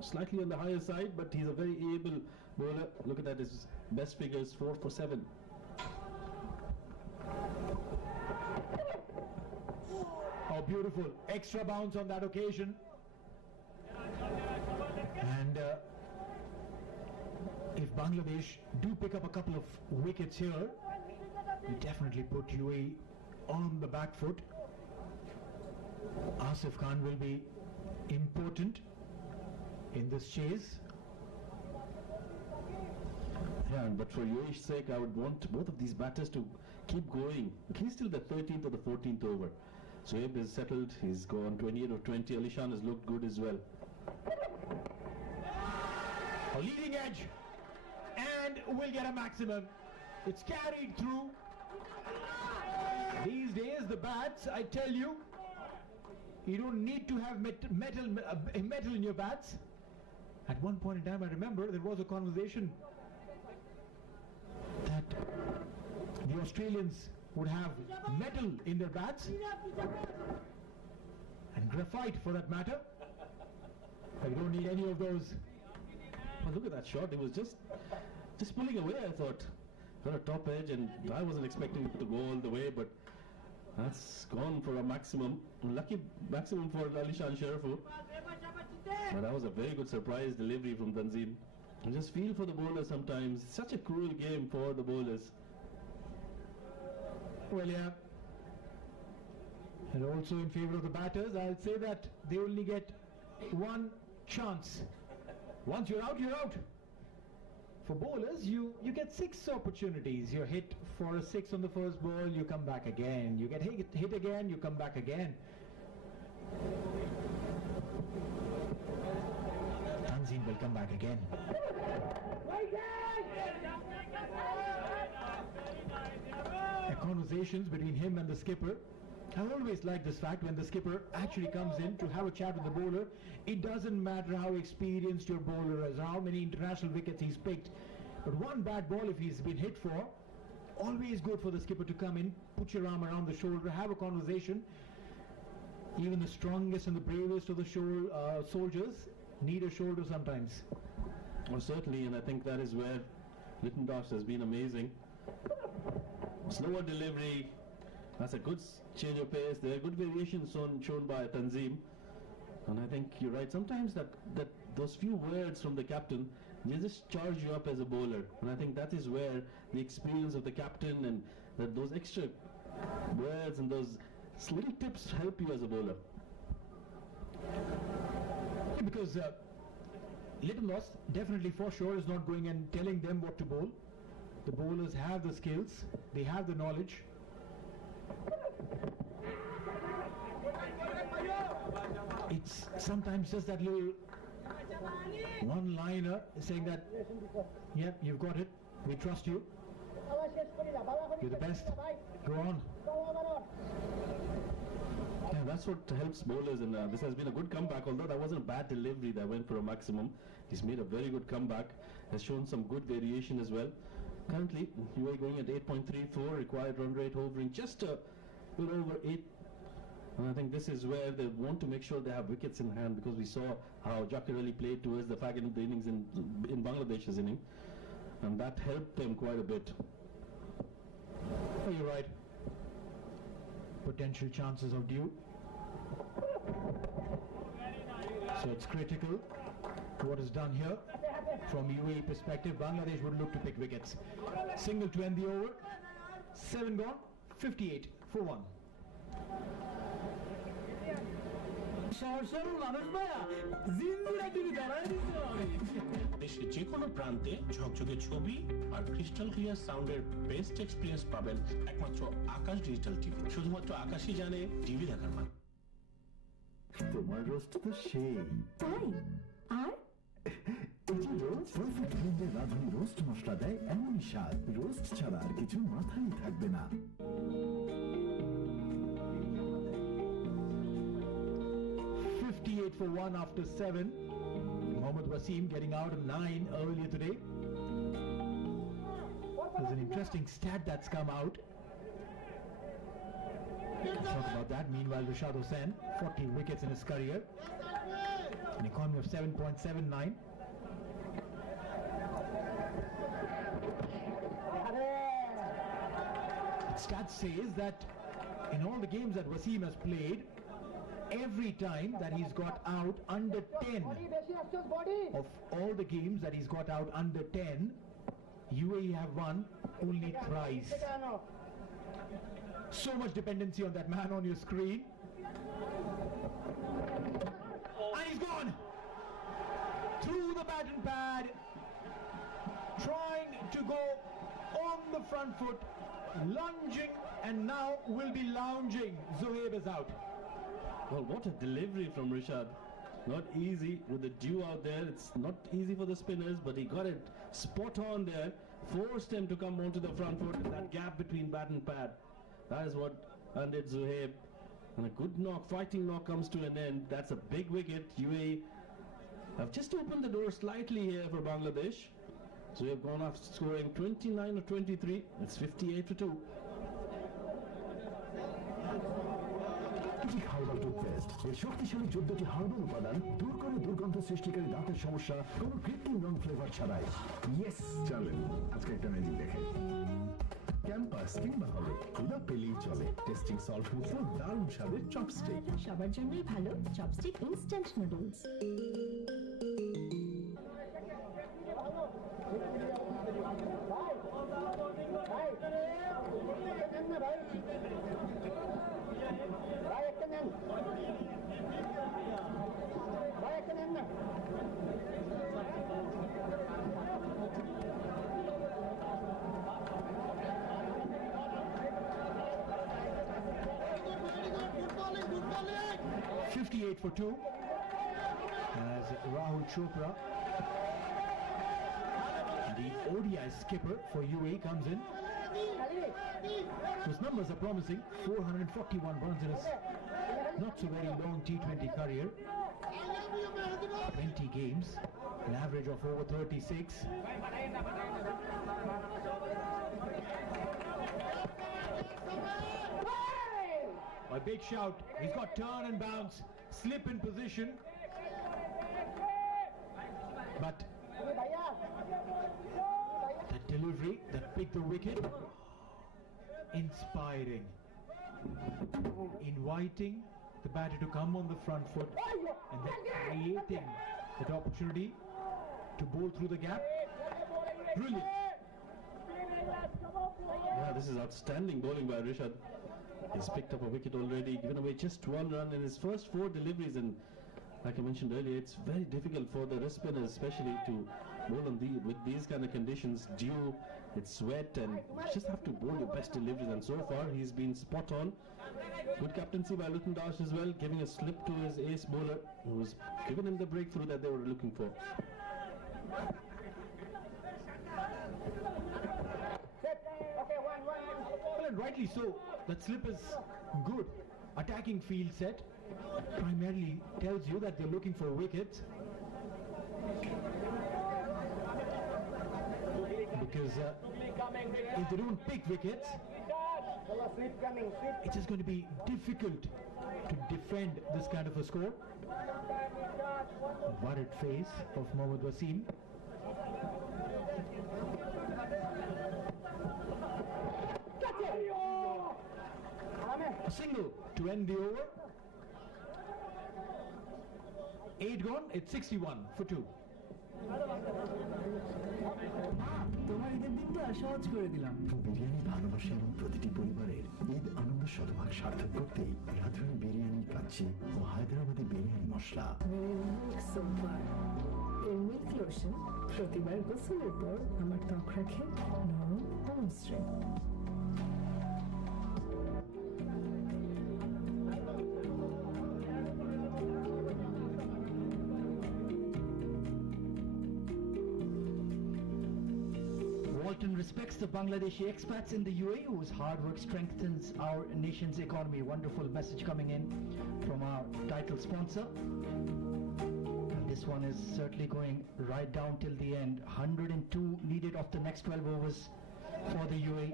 slightly on the higher side, but he's a very able bowler. Look at that, his best figures 4 for 7. Oh, beautiful. Extra bounce on that occasion. And if Bangladesh do pick up a couple of wickets here, we definitely put UAE on the back foot. Asif Khan will be important in this chase. Yeah, but for UAE's sake, I would want both of these batters to keep going, at least till the 13th or the 14th over. Shoaib is settled, he's gone 28 or 20. Alishan has looked good as well. A leading edge, and we'll get a maximum. It's carried through. These days, the bats, I tell you, you don't need to have metal in your bats. At one point in time, I remember there was a conversation that the Australians would have metal in their bats, and graphite for that matter. But you don't need any of those. Oh, look at that shot, it was just pulling away, I thought. Got a top edge, and I wasn't expecting it to go all the way, but that's gone for a maximum. Lucky maximum for Alishan Sharifu. But that was a very good surprise delivery from Tanzim. I just feel for the bowlers sometimes. It's such a cruel game for the bowlers. Well, yeah. And also in favor of the batters, I'll say that they only get one chance. Once you're out, you're out. For bowlers, you get 6 opportunities. You're hit for a 6 on the first ball, you come back again. You get hit again, you come back again. Tanzim will come back again. The conversations between him and the skipper. I always like this fact when the skipper actually comes in to have a chat with the bowler. It doesn't matter how experienced your bowler is, how many international wickets he's picked, but one bad ball if he's been hit for, always good for the skipper to come in, put your arm around the shoulder, have a conversation. Even the strongest and the bravest of the soldiers need a shoulder sometimes. Oh, certainly, and I think that is where Littendorf has been amazing. Slower delivery. That's a good change of pace. There are good variations shown by Tanzim, and I think you're right. Sometimes that those few words from the captain, they just charge you up as a bowler, and I think that is where the experience of the captain and those extra words and those little tips help you as a bowler. Yeah, because Littendorf definitely for sure is not going and telling them what to bowl. The bowlers have the skills, they have the knowledge. It's sometimes just that little one-liner saying that, yeah, you've got it, we trust you, you're the best, go on. Yeah, that's what helps bowlers, and this has been a good comeback, although that wasn't a bad delivery that went for a maximum. He's made a very good comeback, has shown some good variation as well. Currently, UAE going at 8.34, required run rate hovering just a bit over 8. And I think this is where they want to make sure they have wickets in hand, because we saw how Jakir Ali played towards the fag end of the innings in Bangladesh's inning, and that helped them quite a bit. Oh, you're right. Potential chances of due. So it's critical what is done here. From UAE perspective, Bangladesh would look to pick wickets. Single to end the over. 7 gone, 58 for 1. দেশের যে কোনো প্রান্তে ঝকঝকে ছবি আর crystal clear সাউন্ডের best experience পাবেন একমাত্র আকাশ digital TV. শুধুমাত্র আকাশই জানে টিভি দেখার মানে। তোমার রোস্ট তো সেই তাই আর এই যে রোস্ট পারফেক্ট ব্লেন্ডের রাঁধুনি রোস্ট মশলা দেয় এমনই স্বাদ, রোস্ট ছাড়া আর কিছু মাথায় থাকবে না। 58 for 1 after 7. Mohammad Wasim getting out of 9 earlier today. There's an interesting stat that's come out. Let's talk about that. Meanwhile, Rashad Hossain, 40 wickets in his career. an economy of 7.79. Stats says that in all the games that Wasim has played, every time that he's got out under 10, of all the games that he's got out under 10, UAE have won only thrice. So much dependency on that man on your screen. And he's gone! Through the bat and pad, trying to go on the front foot, lunging, and now will be lounging. Zohaib is out. Well, what a delivery from Rishad. Not easy with the dew out there. It's not easy for the spinners, but he got it spot on there. Forced him to come onto the front foot. That gap between bat and pad. That is what undid Zohaib. And a good knock, fighting knock comes to an end. That's a big wicket. UAE have just opened the door slightly here for Bangladesh. So we have gone off scoring 29 or 23. It's 58 for 2. Herbal toothpaste এর শক্তিশালী 14টি herbal উপাদান দূর করে দুর্গন্ধ সৃষ্টিকারী দাঁতের সমস্যা কোনো কৃত্রিম রং ফ্লেভার ছাড়াই। ইয়েস, চলেন আজকে একটা ম্যাজিক দেখেন। ক্যাম্পাস কিংবা হবে ক্ষুধা পেলেই চলে, টেস্টিং সল্ট মুক্ত দারুণ স্বাদের চপস্টিক। সবার জন্যই ভালো chopstick instant noodles. For 2 as Rahul Chopra, the ODI skipper for UAE, comes in. His numbers are promising. 441 runs in his not so very long T20 career, 20 games, an average of over 36. A big shout. He's got turn and bounce, slip in position, but that delivery that picked the wicket, inspiring, inviting the batter to come on the front foot and then creating that opportunity to bowl through the gap. Brilliant. Yeah, this is outstanding bowling by Rishad. He's picked up a wicket already, given away just 1 run in his first 4 deliveries, and like I mentioned earlier, it's very difficult for the wrist spinners especially to bowl on with these kind of conditions. Dew, it's wet, and you just have to bowl your best deliveries, and so far he's been spot on. Good captaincy by Luton Dash as well, giving a slip to his ace bowler, who's given him the breakthrough that they were looking for. Well, and rightly so. That slip is good. Attacking field set primarily tells you that they're looking for wickets, because if they don't pick wickets, it's just going to be difficult to defend this kind of a score. Worried face of Mohammad Wasim. A single to end the over. 8 gone, it's 61 for 2. তোমার ঈদের দিনটা সহজ করে দিলাম। বিরিয়ানি ভালোবাসা এবং প্রতিটি পরিবারের ঈদ আনন্দ শতভাগ সার্থক করতেই রাধুনী বিরিয়ানি কাচ্চি ও হায়দ্রাবাদি বিরিয়ানি মশলা। সোমবার এর মিল্ক লোশন প্রতিবার গোসলের পর আমার ত্বক রাখে নরম ও মসৃণ। Respects the Bangladeshi expats in the UAE whose hard work strengthens our nation's economy. Wonderful message coming in from our title sponsor. And this one is certainly going right down till the end. 102 needed of the next 12 overs for the UAE.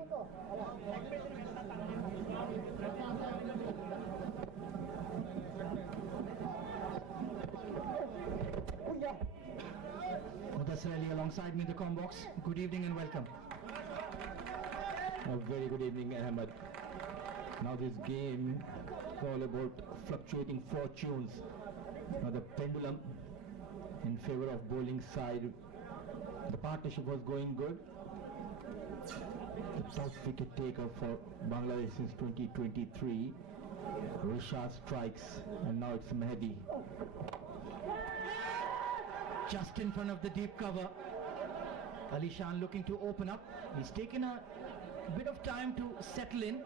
Mudassar Ali alongside me in the combox. Good evening and welcome. A very good evening, Ahmed. Now this game is all about fluctuating fortunes. Now the pendulum in favor of bowling side. The partnership was going good. The top wicket taker for Bangladesh since 2023. Rishad strikes, and now it's Mehdi. Just in front of the deep cover. Ali Shan looking to open up. He's taken a bit of time to settle in.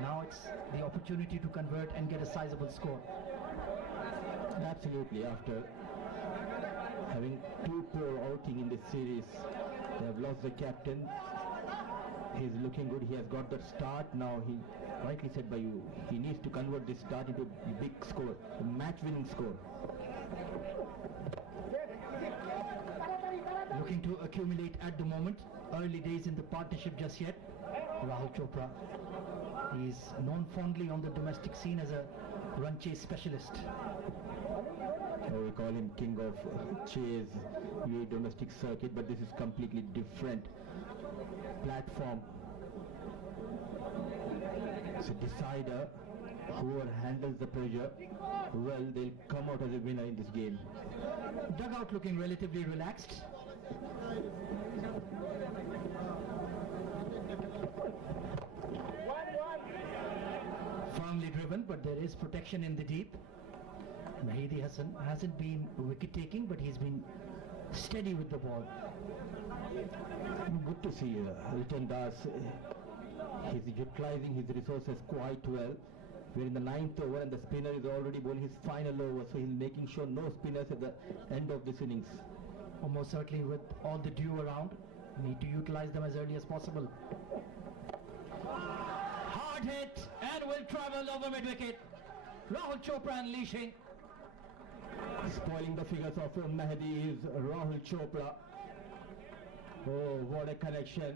Now it's the opportunity to convert and get a sizable score. Absolutely, after having two poor outing in this series, they have lost the captain. He's looking good. He has got the start. Now he, rightly said by you, he needs to convert this start into a big score, a match-winning score. Looking to accumulate at the moment. Early days in the partnership just yet. Rahul Chopra. He's known fondly on the domestic scene as a run chase specialist. We call him king of chase, UAE domestic circuit, but this is completely different platform. It's a decider. Whoever handles the pressure well, they'll come out as a winner in this game. Dugout looking relatively relaxed. Firmly driven, but there is protection in the deep. Mehdi Hassan hasn't been wicket taking, but he's been steady with the ball. Good to see Riton Das. He's utilizing his resources quite well. We're in the 9th over and the spinner is already bowling his final over, so he's making sure no spinners at the end of this innings. Almost certainly with all the dew around, need to utilize them as early as possible. Hard hit and will travel over mid-wicket. Rahul Chopra unleashing. Spoiling the figures of Mehdi is Rahul Chopra. Oh, what a connection.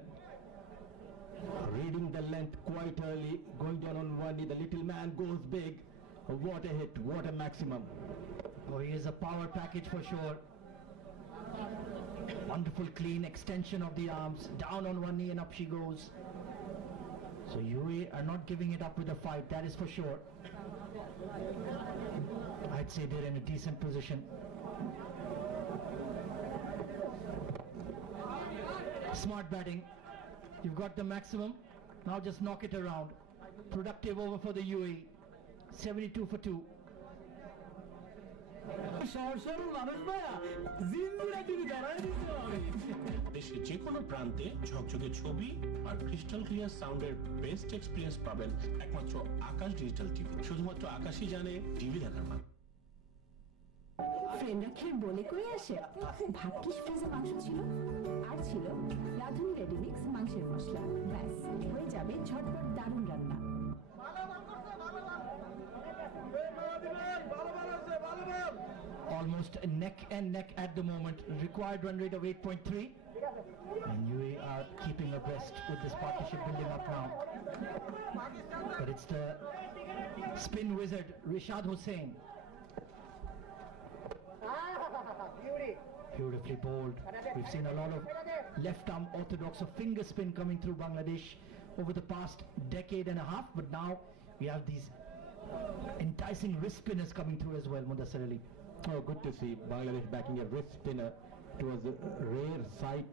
Reading the length quite early, going down on one knee, the little man goes big. What a hit, what a maximum. Oh, he is a power package for sure. Wonderful clean extension of the arms, down on one knee and up she goes. So UAE are not giving it up with a fight, that is for sure. I'd say they're in a decent position. Smart batting. You've got the maximum. Now just knock it around. Productive over for the UAE. 72 for 2. দেশের যে কোনো প্রান্তে ঝকঝকে ছবি আর crystal clear সাউন্ডের best experience পাবেন একমাত্র আকাশ digital TV. শুধুমাত্র আকাশই জানে টিভি দেখার মান। ফ্রেন্ডরা খেয়ে বলে কই আসে ভাগ্যিস ফ্রিজে মাংস ছিল আর ছিল রাঁধুনি রেডি মিক্স মাংসের মশলা ব্যাস হয়ে যাবে ঝটপট দারুণ রান্না Almost neck and neck at the moment. Required run rate of 8.3. And UAE are keeping abreast with this partnership building up now. But it's the spin wizard, Rishad Hussain. Beautifully bowled. We've seen a lot of left arm orthodox or finger spin coming through Bangladesh over the past decade and a half. But now we have these enticing wrist spinners coming through as well, Mudassar Ali. Oh, good to see Bangladesh backing a wrist spinner. It was a rare sight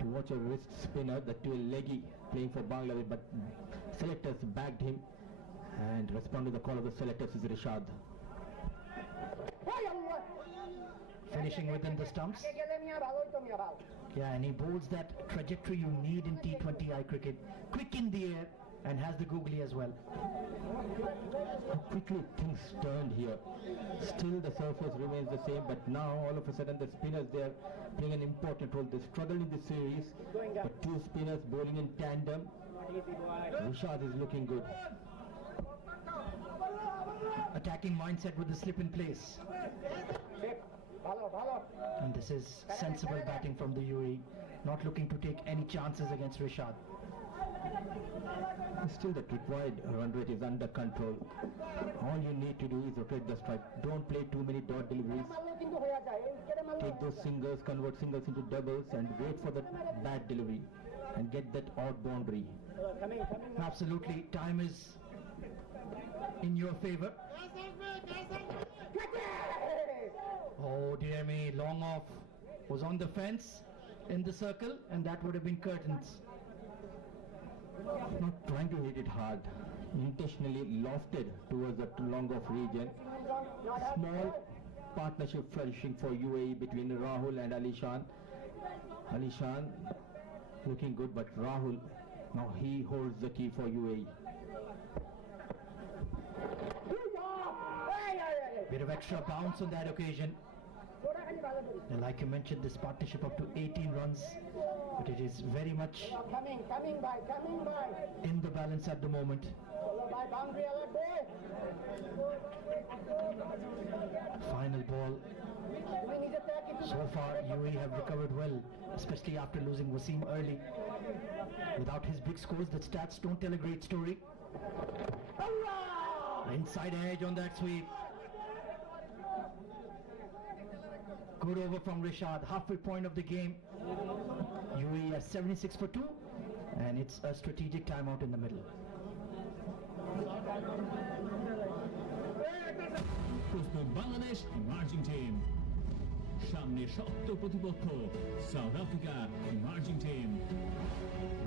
to watch a wrist spinner, that to a leggy, playing for Bangladesh, but selectors backed him and responded to the call of the selectors is Rishad. Finishing within the stumps. Yeah, and he bowls that trajectory you need in T20I cricket. Quick in the air and has the googly as well. How quickly things turned here. Still the surface remains the same, but now all of a sudden the spinners, they are playing an important role. They struggled in this series, but two spinners bowling in tandem. Rishad is looking good. Attacking mindset with the slip in place. And this is sensible batting from the UAE, not looking to take any chances against Rishad. Still that required run rate is under control. All you need to do is rotate the strike. Don't play too many dot deliveries. Take those singles, convert singles into doubles and wait for the bad delivery and get that odd boundary. Absolutely, time is in your favor. Oh dear me, long off was on the fence in the circle, and that would have been curtains. Not trying to hit it hard, intentionally lofted towards the long off region. Small partnership flourishing for UAE between Rahul and Alishan. Alishan looking good, but Rahul, now he holds the key for UAE. Bit of extra bounce on that occasion. And like you mentioned, this partnership up to 18 runs, but it is very much in the balance at the moment. Final ball. So far, UAE have recovered well, especially after losing Wasim early. Without his big scores, the stats don't tell a great story. Inside edge on that sweep. Good over from Rishad, halfway point of the game. UAE has 76 for 2, and it's a strategic timeout in the middle. প্রস্তুত Bangladesh emerging team, সামনে শক্ত প্রতিপক্ষ south Africa emerging team.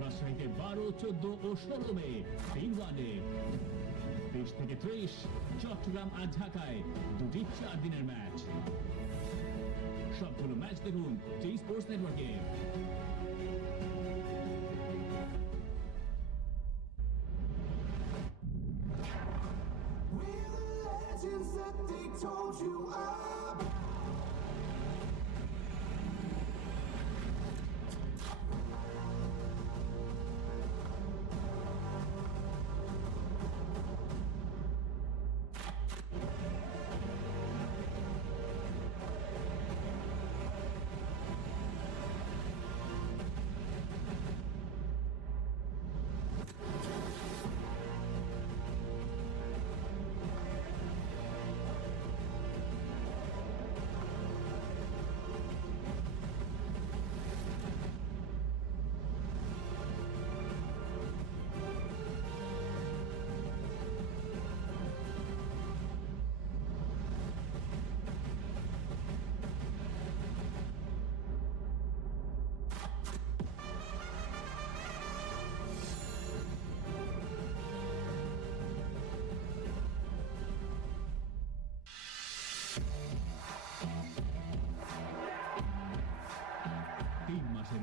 রাজশাহীতে 12, 14 ও 16 মে 3 one day, 20 থেকে 30 চট্টগ্রাম আর ঢাকায় 2টি 4 দিনের match. সবগুলো ম্যাচ দেখুন টি স্পোর্টস নেটওয়ার্কে।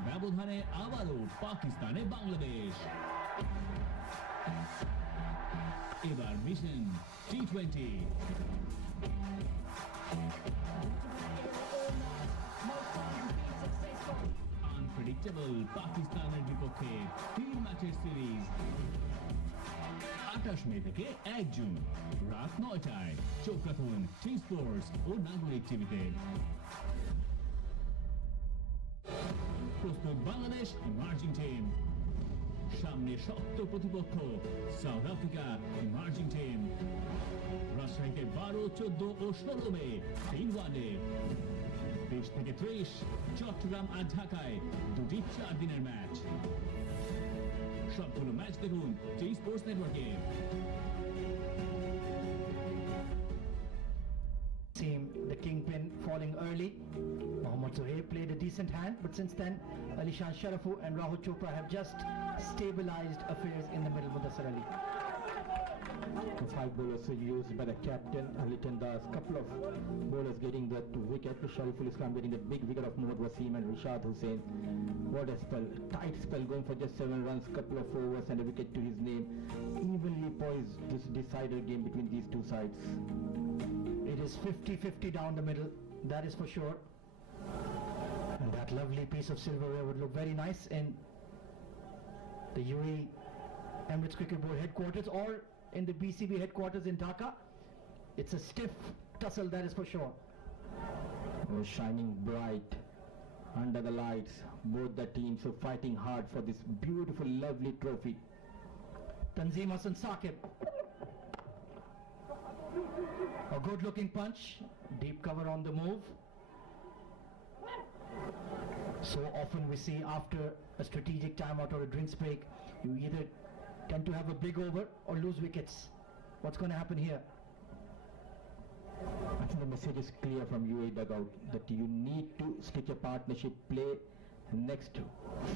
ব্যবধানে আবারও পাকিস্তানে বাংলাদেশ। এবার মিশন টি20। আনপ্রেডিক্টেবল পাকিস্তানের বিপক্ষে 3 ম্যাচের সিরিজ 28 মে থেকে 1 জুন রাত 9টায়। চোখ রাখুন টি স্পোর্টস ও নাগরিক টিভিতে। প্রস্তুত বাংলাদেশ ইমার্জিং টিম, সামনে শক্ত প্রতিপক্ষ সাউথ আফ্রিকা ইমার্জিং টিম। রাজশাহীতে 12, 14 ও 16 মে 3 ওয়ানডে, 20 থেকে 30 চট্টগ্রাম আর ঢাকায় 2টি 4 দিনের ম্যাচ। সবগুলো ম্যাচ দেখুন টি স্পোর্টস নেটওয়ার্কে। The kingpin falling early. Mohammad Zohair played a decent hand, but since then Alishan Sharafu and Rahul Chopra have just stabilized affairs in the middle. Mudassar Ali. The 5 bowlers are used by the captain Alitan Das. Couple of bowlers getting that wicket. Shariful Islam getting the big wicket of Mohammad Wasim and Rishad Hussain. What a spell! Tight spell, going for just 7 runs, couple of overs and a wicket to his name. Evenly poised this decider game between these two sides. It is 50-50 down the middle, that is for sure. And that lovely piece of silverware would look very nice in the UAE Emirates Cricket Board headquarters or in the BCB headquarters in Dhaka. It's a stiff tussle, that is for sure. Oh, shining bright under the lights. Both the teams are fighting hard for this beautiful, lovely trophy. Tanzeem Hassan Saqib. A good looking punch, deep cover on the move. So often we see after a strategic timeout or a drinks break, you either tend to have a big over or lose wickets. What's going to happen here? I think the message is clear from UAE dugout that you need to stitch a partnership, play next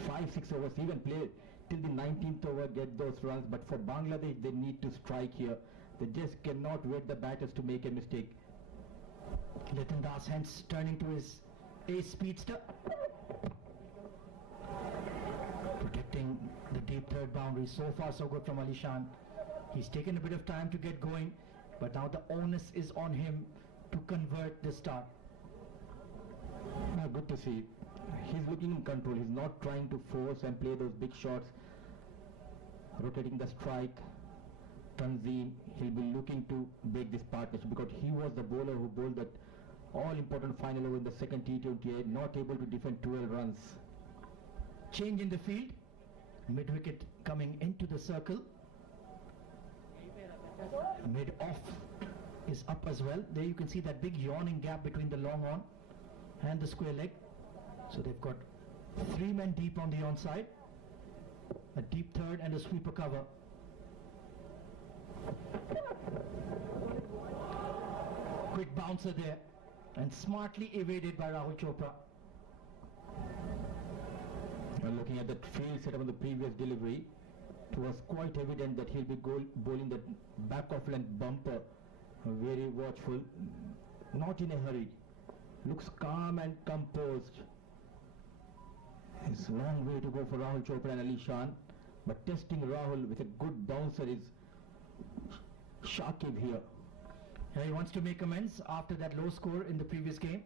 5-6 overs, even play till the 19th over, get those runs. But for Bangladesh, they need to strike here. They just cannot wait the batters to make a mistake. Litan Das hence turning to his ace speedster. Protecting the deep third boundary. So far so good from Ali Shan. He's taken a bit of time to get going, but now the onus is on him to convert this start. Good to see. He's looking in control. He's not trying to force and play those big shots. Rotating the strike. Tanzim, he'll be looking to break this partnership because he was the bowler who bowled that all-important final over in the second T20, not able to defend 12 runs. Change in the field. Mid-wicket coming into the circle. Mid-off is up as well. There you can see that big yawning gap between the long on and the square leg. So they've got 3 men deep on the onside. A deep third and a sweeper cover. Quick bouncer there and smartly evaded by Rahul Chopra. Looking at the field setup on the previous delivery, it was quite evident that he'll be bowling the back of length bumper. Very watchful, not in a hurry, looks calm and composed. It's a long way to go for Rahul Chopra and Ali Shan, but testing Rahul with a good bouncer is Shakib here. He wants to make amends after that low score in the previous game.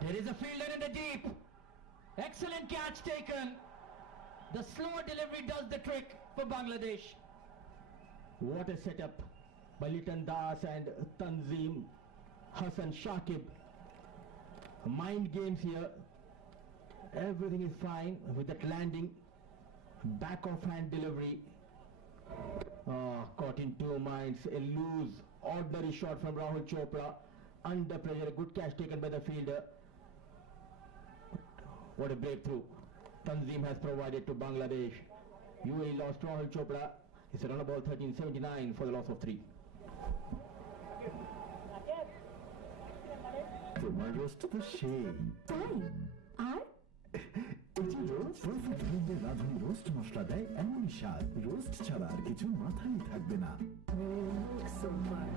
There is a fielder in the deep. Excellent catch taken. The slower delivery does the trick for Bangladesh. What a setup by Litan Das and Tanzim Hassan Shakib. Mind games here. Everything is fine with that landing. Back of hand delivery. Caught in 2 minds. A loose, ordinary shot from Rahul Chopra. Under pressure, a good catch taken by the fielder. What a breakthrough Tanzim has provided to Bangladesh. UAE lost Rahul Chopra. It's a run ball 13.79 for the loss of 3. তোমার roast তো সেই তাই আর এই যে roast perfect ব্লেন্ডের রাঁধুনি roast মশলা দেয় এমনই স্বাদ রোস্ট ছাড়া আর কিছু মাথায় থাকবে না মিল্ক সোমবার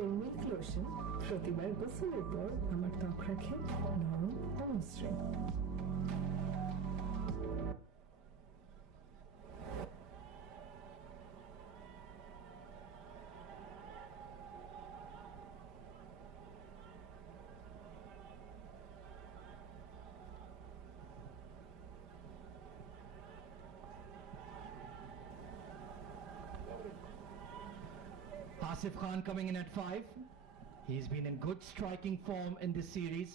এর মিল্ক লোশন প্রতিবার গোসলের পর আমার ত্বক রাখে নরম ও মসৃণ। Asif Khan coming in at 5. He's been in good striking form in this series.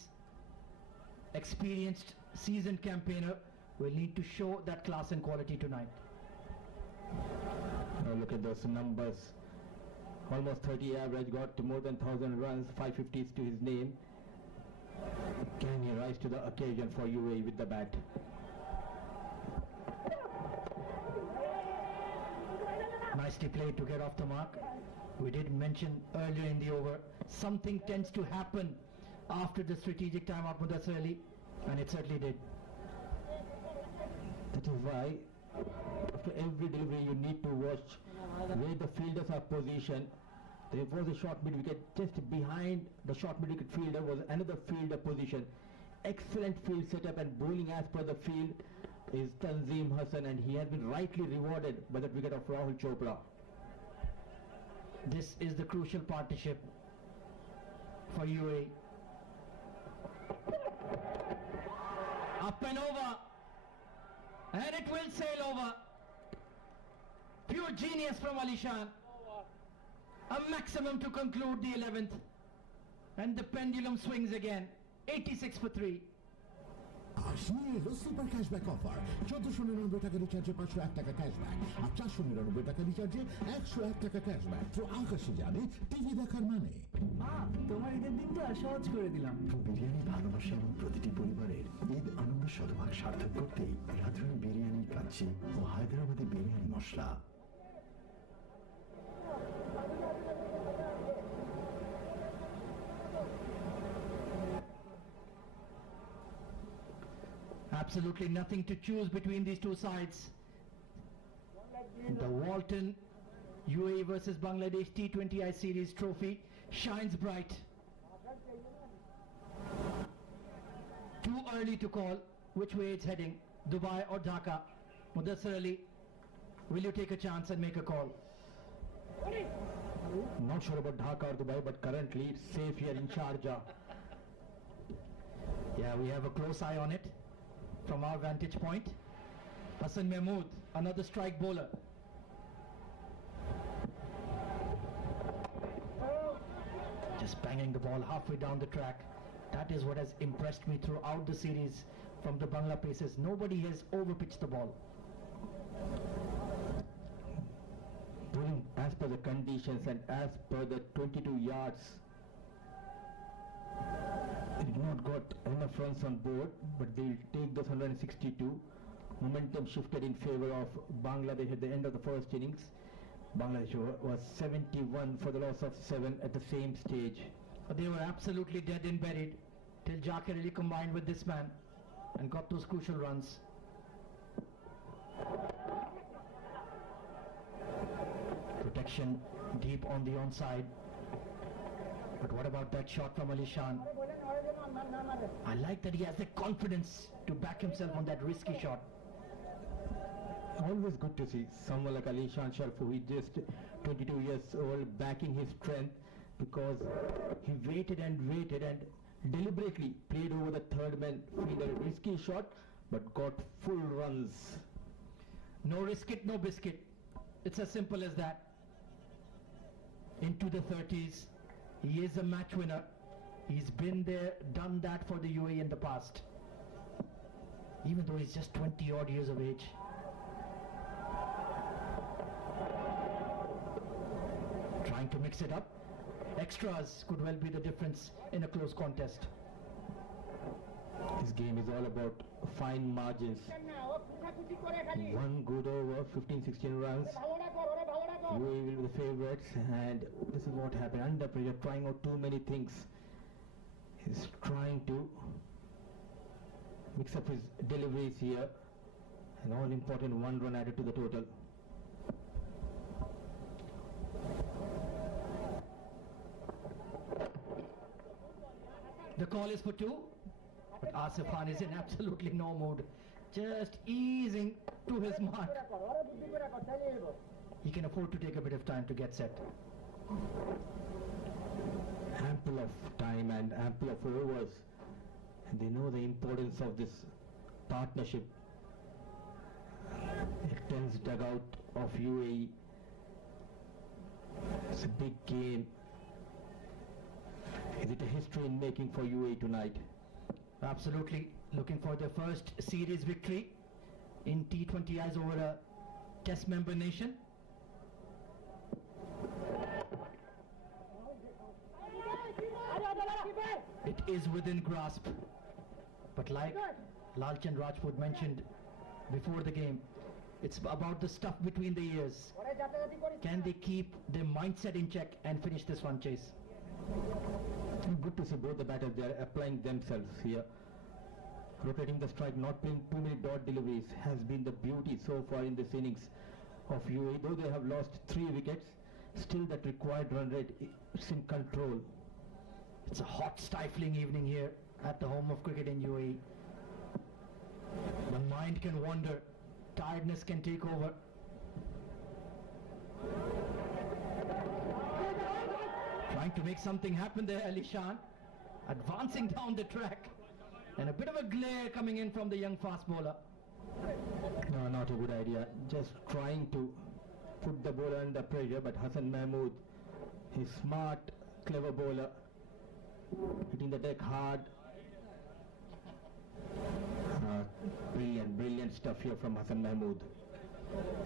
Experienced, seasoned campaigner will need to show that class and quality tonight. Look at those numbers. Almost 30 average, got to more than 1,000 runs, 550s to his name. Can he rise to the occasion for UAE with the bat? Nicely played to get off the mark. We did mention earlier in the over, something tends to happen after the strategic timeout Mudassir Ali, and it certainly did. That is why after every delivery you need to watch where the fielders are positioned. There was a short mid wicket, just behind the short mid wicket fielder was another fielder position. Excellent field setup and bowling as per the field is Tanzim Hassan, and he has been rightly rewarded by the wicket of Rahul Chopra. This is the crucial partnership for UAE. Up and over, and it will sail over. Pure genius from Ali Shan. A maximum to conclude the 11th, and the pendulum swings again. 86 for 3. নিয়ে এলো super cashback offer. 1499 টাকা রিচার্জে 501 টাকা cashback, আর 499 টাকা রিচার্জে 101 টাকা cashback. তো আকাশে জানে TV দেখার মানে। তোমার ঈদের দিনটা সহজ করে দিলাম। বিরিয়ানি ভালোবাসা এবং প্রতিটি পরিবারের ঈদ আনন্দ শতভাগ সার্থক করতেই রাঁধুনি বিরিয়ানি কাচ্চি ও হায়দ্রাবাদি বিরিয়ানি মশলা। Absolutely nothing to choose between these two sides. The Walton UAE versus Bangladesh T20I Series trophy shines bright. Too early to call which way it's heading, Dubai or Dhaka. Mudassir Ali, will you take a chance and make a call? Not sure about Dhaka or Dubai, but currently it's safe here in Sharjah. Yeah, we have a close eye on it from our vantage point. Hassan Mahmood, another strike bowler. Just banging the ball halfway down the track. That is what has impressed me throughout the series from the Bangla paces. Nobody has overpitched the ball. Doing as per the conditions and as per the 22 yards. They did not got enough runs on board, but they will take those 162. Momentum shifted in favor of Bangladesh at the end of the first innings. Bangladesh was 71 for the loss of 7 at the same stage. But they were absolutely dead and buried till Jakir Ali combined with this man and got those crucial runs. Protection deep on the onside. But what about that shot from Ali Shan? I like that he has the confidence to back himself on that risky shot. Always good to see someone like Ali Shan Sharfu, who is just 22 years old, backing his strength, because he waited and deliberately played over the third man, fielder a risky shot, but got full runs. No risk it, no biscuit. It's as simple as that. Into the 30s. He is a match winner. He's been there, done that for the UAE in the past. Even though he's just 20 odd years of age. Trying to mix it up. Extras could well be the difference in a close contest. This game is all about fine margins. One good over, 15-16 runs. UAE will be the favourites, and this is what happened. Under pressure, trying out too many things. He's trying to mix up his deliveries here. An all-important one run added to the total. The call is for 2, but Asif Khan is in absolutely no mood. Just easing to his mark. He can afford to take a bit of time to get set. Ample of time and ample of overs. And they know the importance of this partnership. A tense dugout of UAE. It's a big game. Is it a history in making for UAE tonight? Absolutely. Looking for their first series victory in T20Is over a test member nation. It is within grasp. But like Lalchand Rajput mentioned before the game, it's about the stuff between the ears. Can they keep their mindset in check and finish this one, Chase? Good to see both the batters. They are applying themselves here. Rotating the strike, not playing too many dot deliveries has been the beauty so far in this innings of UAE. Though they have lost 3 wickets, still that required run rate is in control. It's a hot, stifling evening here at the home of cricket in UAE. The mind can wander, tiredness can take over. Trying to make something happen there, Ali Shan. Advancing down the track. And a bit of a glare coming in from the young fast bowler. No, not a good idea. Just trying to put the bowler under pressure, but Hassan Mahmood, his smart, clever bowler, hitting the deck hard. Brilliant stuff here from Hassan Mahmood.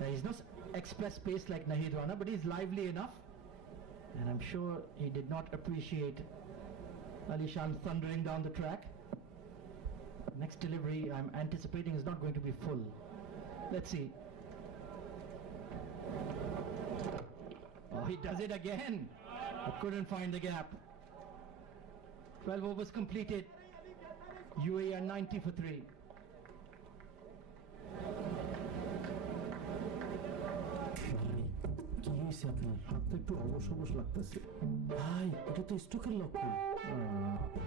He's not express pace like Nahid Rana, but he's lively enough. And I'm sure he did not appreciate Alishan thundering down the track. Next delivery I'm anticipating is not going to be full. Let's see. Oh, he does it again. But couldn't find the gap. 12 overs completed. UAE are 90 for 3. কি হয়েছে আপনার? হাতটা একটু অবশ অবশ লাগতেছে। ভাই, এটা তো স্ট্রোকের লক্ষণ।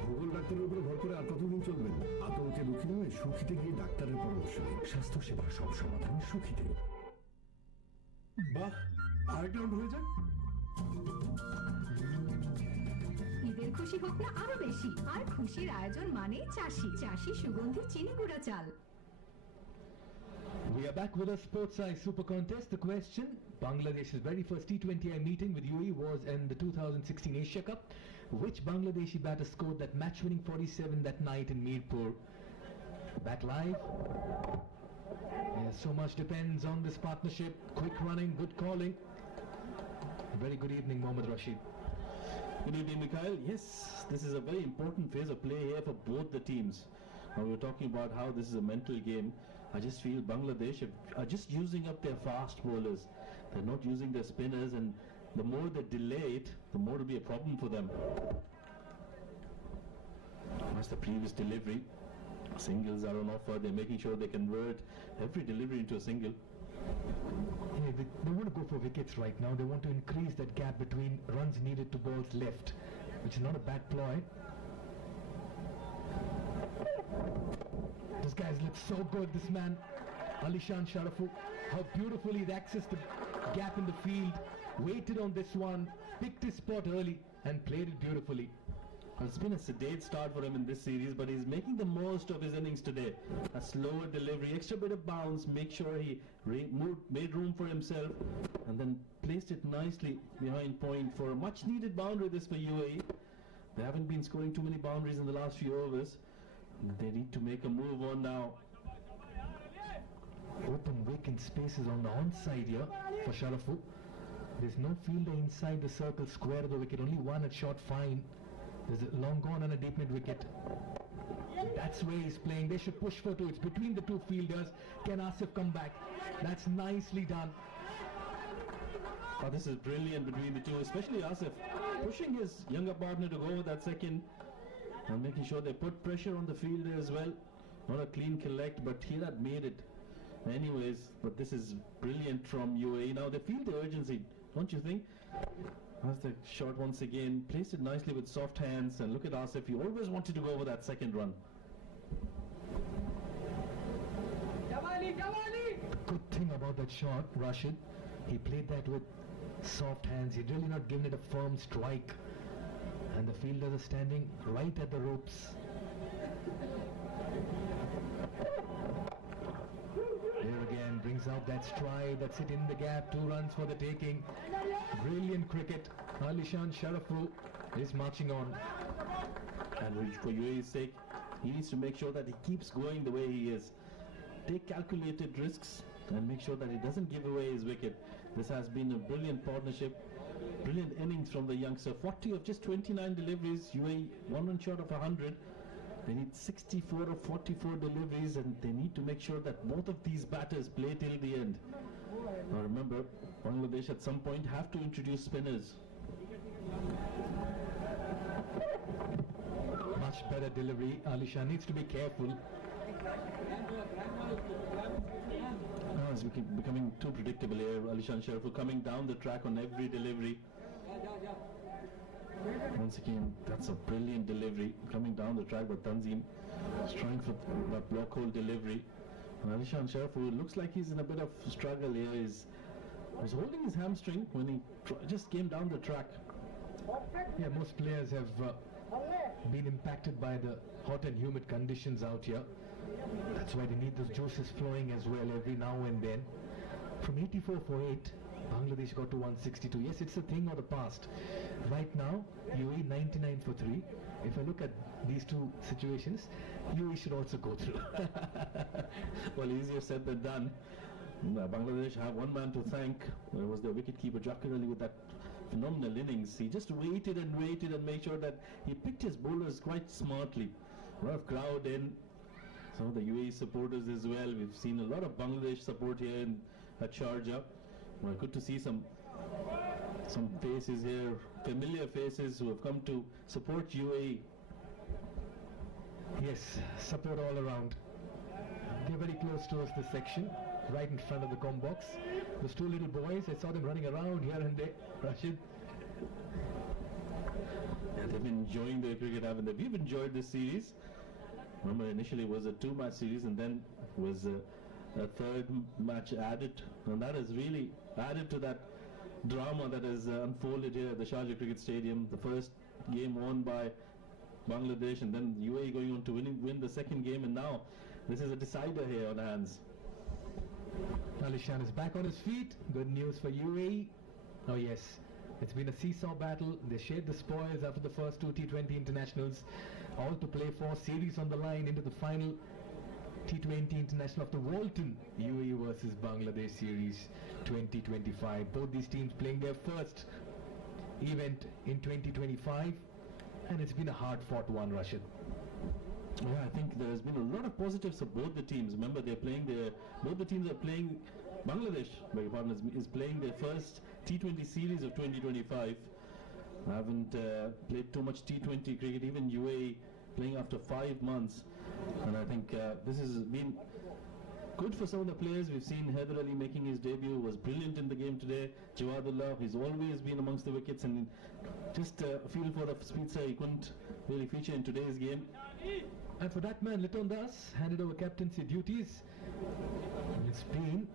ভূগোল ডাক্তারের উপরে ভর করে আর কতদিন চলবেন? আতঙ্কে দুঃখী নয়, সুখীতে গিয়ে ডাক্তারের পরামর্শ নিন। স্বাস্থ্য সেবার সব সমাধান সুখীতে। বাহ, আরেকটা রাউন্ড হয়ে যাক। ঈদের খুশি হোক না আরো বেশি, আর খুশির আয়োজন মানে চাষি সুগন্ধি চিনি গুঁড়া চাল। We are back with a sports eye super contest. The question: Bangladesh's very first T20I meeting with UAE was in the 2016 Asia Cup. Which Bangladeshi batter scored that match-winning 47 that night in Mirpur? Back live. Yeah, so much depends on this partnership. Quick running, good calling. Very good evening, Mohammad Rashid. Good evening, Mikhail. Yes, this is a very important phase of play here for both the teams. Now we're talking about how this is a mental game. I just feel Bangladesh are just using up their fast bowlers. They're not using their spinners, and the more they delay it, the more it'll be a problem for them. That's the previous delivery. Singles are on offer. They're making sure they convert every delivery into a single. Yeah, they want to go for wickets right now. They want to increase that gap between runs needed to balls left, which is not a bad ploy. This guy's looked so good, this man, Alishan Sharafu. How beautifully he accessed the gap in the field, waited on this one, picked his spot early and played it beautifully. It's been a sedate start for him in this series, but he's making the most of his innings today. A slower delivery, extra bit of bounce, make sure he made room for himself, and then placed it nicely behind point for a much needed boundary this for UAE. They haven't been scoring too many boundaries in the last few overs. They need to make a move on now. Open vacant spaces on the onside here for Sharafu. There's no fielder inside the circle square of the wicket, only one at short fine. There's a long gone and a deep mid wicket. That's where he's playing. They should push for two. It's between the two fielders. Can Asif come back? That's nicely done. Oh, this is brilliant between the two, especially Asif, pushing his younger partner to go with that second and making sure they put pressure on the fielder as well. Not a clean collect, but he had made it anyways. But this is brilliant from UAE. Now they feel the urgency, don't you think? That's the shot once again. Placed it nicely with soft hands, and look at Asif. He always wanted to go over that second run. Good thing about that shot, Rashid, he played that with soft hands. He'd really not given it a firm strike. And the fielders are standing right at the ropes. There again, brings out that stride, that's it in the gap, 2 runs for the taking. Brilliant cricket. Alishan Sharafu is marching on. And for UAE's sake, he needs to make sure that he keeps going the way he is. Take calculated risks and make sure that he doesn't give away his wicket. This has been a brilliant partnership, brilliant innings from the youngster. 40 of just 29 deliveries, UAE 1 run short of 100. They need 64 of 44 deliveries, and they need to make sure that both of these batters play till the end. Now remember, Bangladesh at some point have to introduce spinners. Much better delivery. Alishan needs to be careful. Now it's becoming too predictable here. Alishan Sharafu coming down the track on every delivery. Once again, that's a brilliant delivery coming down the track, but Tanzim is trying for that block hole delivery. And Alishan Sharafu looks like he's in a bit of struggle here. He was holding his hamstring when he just came down the track. Yeah, most players have been impacted by the hot and humid conditions out here. That's why they need those juices flowing as well every now and then. From 84 for 8, Bangladesh got to 162. Yes, it's a thing of the past. Right now, UAE 99 for 3. If I look at these two situations, UAE should also go through. Well, easier said than done. Bangladesh have one man to thank. It was their wicketkeeper Zakir Ali with that phenomenal innings. He just waited and made sure that he picked his bowlers quite smartly. A lot of crowd in, some of the UAE supporters as well. We've seen a lot of Bangladesh support here at Sharjah. Well, good to see some faces here, familiar faces who have come to support UAE. Yes, support all around. They're very close to us, this section, right in front of the comm box. Those two little boys, I saw them running around here and there. Rashid. Yeah, they've been enjoying their cricket, haven't they? We've enjoyed this series. Remember, initially it was a 2-match series, and then was a third match added, and that has really added to that drama that has unfolded here at the Sharjah Cricket Stadium. The first game won by Bangladesh, and then UAE going on to win the second game, and now this is a decider here on hands. Alishan is back on his feet. Good news for UAE. Oh yes, it's been a seesaw battle. They shared the spoils after the first two T20 internationals, all to play for, series on the line into the final T20 international of the Walton, UAE versus Bangladesh series 2025. Both these teams playing their first event in 2025, and it's been a hard-fought one, Rashid. Yeah, I think there's been a lot of positives for both the teams. Remember, both the teams are playing. Bangladesh, beg your pardon, is playing their first T20 series of 2025. Haven't played too much T20 cricket. Even UAE playing after 5 months, and I think this has been good for some of the players. We've seen Haider Ali making his debut, was brilliant in the game today. Jawadullah, he's always been amongst the wickets, and just a feel for the speedster, he couldn't really feature in today's game. And for that man, Liton Das handed over captaincy duties. And it's been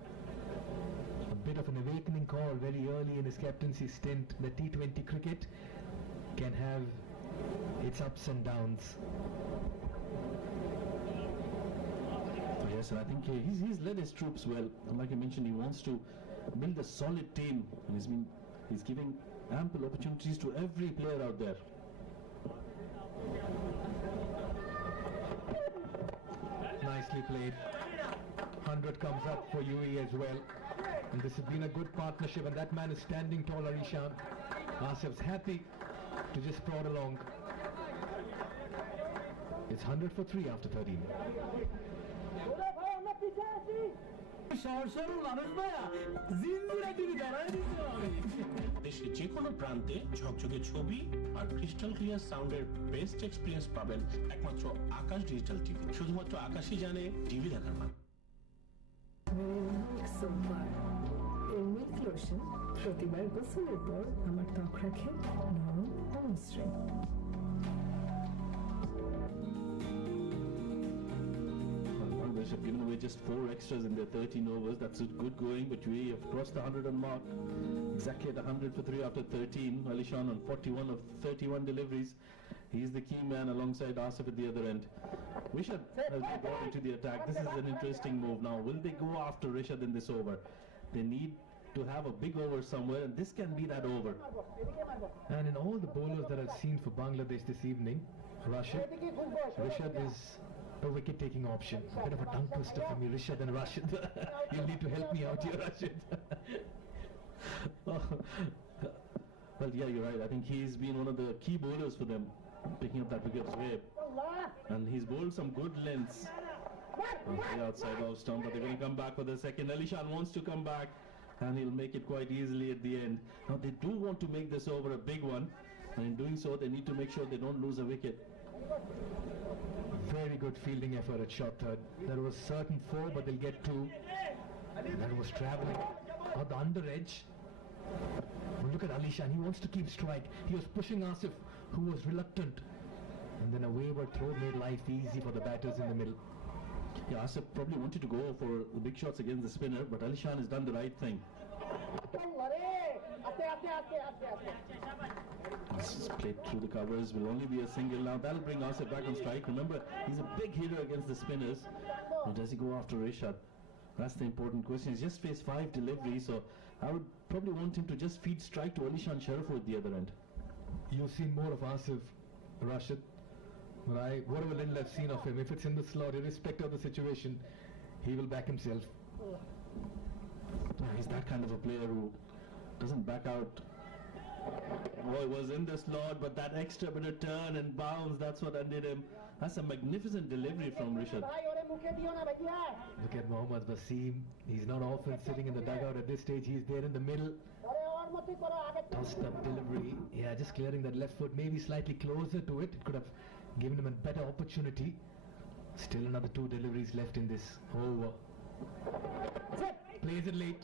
a bit of an awakening call very early in his captaincy stint that T20 cricket can have its ups and downs. Yes, and I think he's led his troops well. And like I mentioned, he wants to build a solid team, and he's giving ample opportunities to every player out there. Nicely played. 100 comes up for UAE as well. And this has been a good partnership, and that man is standing tall, Arishan. Asif's happy to just prod along. It's 100 for 3 after 13. দেশের যে কোনো প্রান্তে ঝকঝকে ছবি আর crystal clear সাউন্ডের best experience পাবেন একমাত্র আকাশ digital TV. শুধুমাত্র আকাশই জানে টিভি দেখার মানে। মিল্ক সোমবার এর মিল্ক লোশন প্রতিবার গোসলের পর আমার ত্বক রাখে নরম ও মসৃণ। Bangladesh have given away just 4 extras in their 13 overs. That's good going, but we have crossed the 100 mark. Exactly at 100 for 3 after 13. Alishan on 41 of 31 deliveries. He's the key man alongside Asif at the other end. Rishad has been brought into the attack. This is an interesting move now. Will they go after Rishad in this over? They need to have a big over somewhere, and this can be that over. And in all the bowlers that I've seen for Bangladesh this evening, Rishad is a wicket-taking option. A bit of a tongue twister for me, Rishad and Rashid. You'll need to help me out here, Rashid. Well, yeah, you're right. I think he's been one of the key bowlers for them, picking up that wicket away. And he's bowled some good lengths on the outside off stump, but they're going to come back for the second. Alishan wants to come back, and he'll make it quite easily at the end. Now, they do want to make this over a big one, and in doing so, they need to make sure they don't lose a wicket. Very good fielding effort at short third. There was certain 4, but they'll get 2. That was travelling on the under edge. Well, look at Alishan. He wants to keep strike. He was pushing Asif, who was reluctant. And then a wayward throw made life easy for the batters in the middle. Yeah, Asif probably wanted to go for the big shots against the spinner, but Alishan has done the right thing. This is played through the covers, will only be a single now. That'll bring Asif back on strike. Remember, he's a big hitter against the spinners. Or does he go after Rishad? That's the important question. He's just faced 5 deliveries, so I would probably want him to just feed strike to Alishan Sharaful at the other end. You've seen more of Asif, Rashid. But whatever little I've seen of him, if it's in the slot, irrespective of the situation, he will back himself. He's that kind of a player who doesn't back out. Oh, it was in the slot, but that extra bit of turn and bounce, that's what undid him. That's a magnificent delivery from Rishad. Look at Mohammad Wasim. He's not often sitting in the dugout at this stage. He's there in the middle. Tossed up delivery. Yeah, just clearing that left foot, maybe slightly closer to it. It could have given him a better opportunity. Still another 2 deliveries left in this over. Plays it late.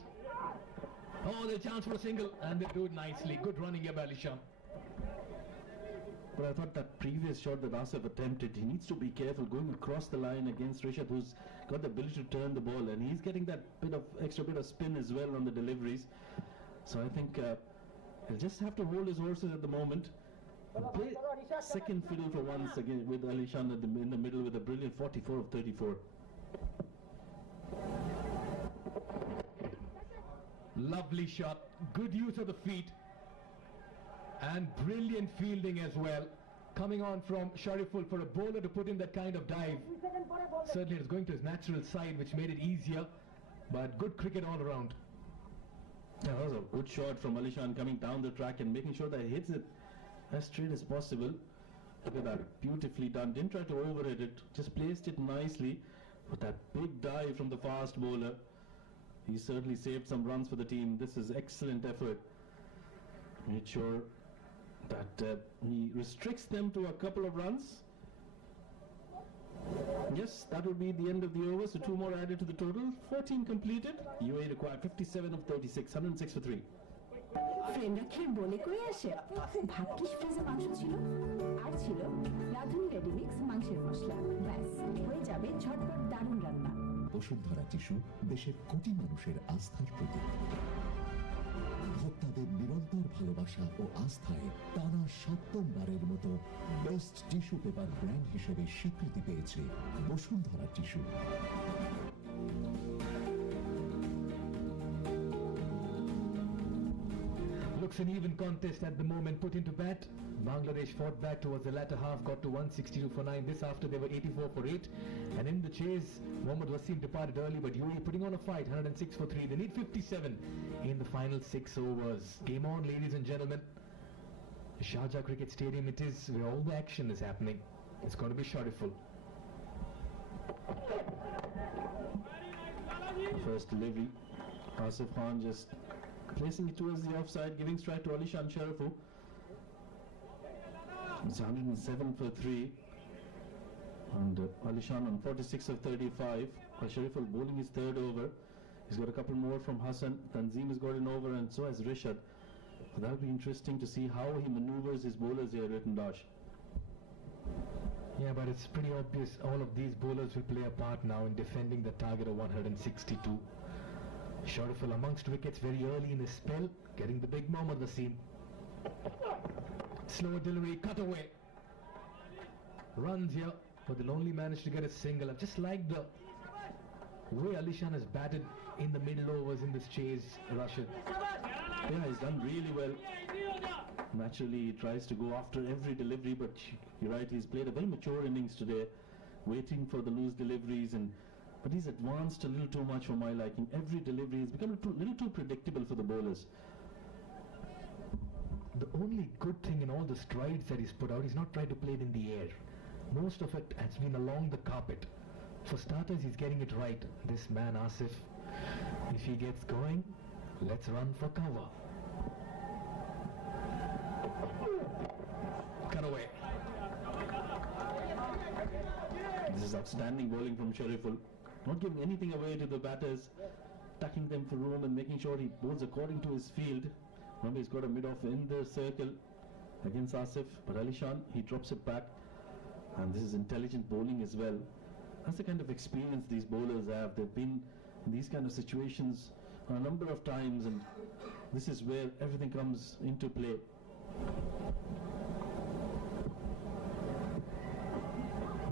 Oh, there's a chance for a single, and they do it nicely. Good running here by Alishan. But I thought that previous shot that Asif attempted, he needs to be careful going across the line against Rishad, who's got the ability to turn the ball, and he's getting that extra bit of spin as well on the deliveries. So I think he'll just have to hold his horses at the moment. Play second fiddle for once again with Alishan in the middle with a brilliant 44 of 34. Lovely shot, good use of the feet, and brilliant fielding as well. Coming on from Shariful for a bowler to put in that kind of dive. Certainly it's going to his natural side, which made it easier, but good cricket all around. Yeah, that was a good shot from Alishan coming down the track and making sure that he hits it as straight as possible. Look at that, beautifully done. Didn't try to overhit it, just placed it nicely with that big dive from the fast bowler. He certainly saved some runs for the team. This is excellent effort. Made sure that he restricts them to a couple of runs. Yes, that will be the end of the over, so 2 more added to the total. 14 completed. UAE required 57 of 36, 106 for 3. ফ্রেন্ডরা খেয়ে বলে কই আসে ভাগ্যিস ফ্রিজে মাংস ছিল আর ছিল রাঁধুনি রেডি মিক্স মাংসের মশলা ব্যাস হয়ে যাবে ঝটপট দারুণ রান্না বসুন্ধরা টিস্যু দেশের কোটি মানুষের আস্থার প্রতীক। ভোক্তাদের নিরন্তর ভালোবাসা ও আস্থায় টানা 7মবারের মতো বেস্ট টিস্যু পেপার ব্র্যান্ড হিসেবে স্বীকৃতি পেয়েছে Bashundhara tissue. Looks an even contest at the moment. Put into bat. Bangladesh fought back towards the latter half, got to 162 for 9. This after they were 84 for 8. And in the chase, Mohammad Wasim departed early, but UAE putting on a fight, 106 for 3. They need 57 in the final 6 overs. Game on, ladies and gentlemen. Sharjah Cricket Stadium it is, where all the action is happening. It's going to be Shariful. First delivery, Asif Khan just placing it towards the offside, giving strike to Alishan Sharaful. It's 107 for 3. And Alishan on 46 of 35. Shariful bowling his 3rd over. He's got a couple more from Hassan. Tanzim has got an over, and so has Rishad. So that'll be interesting to see how he maneuvers his bowlers here, Ritandash. Yeah, but it's pretty obvious all of these bowlers will play a part now in defending the target of 162. Shariful amongst wickets very early in his spell, getting the big Mohammad Wasim. Slow delivery, cut away. Runs here, but they'll only manage to get a single. I just like the way Alishan has batted in the middle overs in this chase, Rashid. Yeah, he's done really well. Naturally, he tries to go after every delivery, but you're right, he's played a very mature innings today, waiting for the loose deliveries, but he's advanced a little too much for my liking. Every delivery has become a little too predictable for the bowlers. The only good thing in all the strides that he's put out, he's not tried to play it in the air. Most of it has been along the carpet. For starters, he's getting it right. This man, Asif, if he gets going, let's run for cover. Cut away. This is outstanding bowling from Shariful. Not giving anything away to the batters, tucking them for room and making sure he bowls according to his field. Remember, he's got a mid-off in the circle against Asif, but Alishan, he drops it back. And this is intelligent bowling as well. That's the kind of experience these bowlers have. They've been in these kind of situations a number of times, and this is where everything comes into play.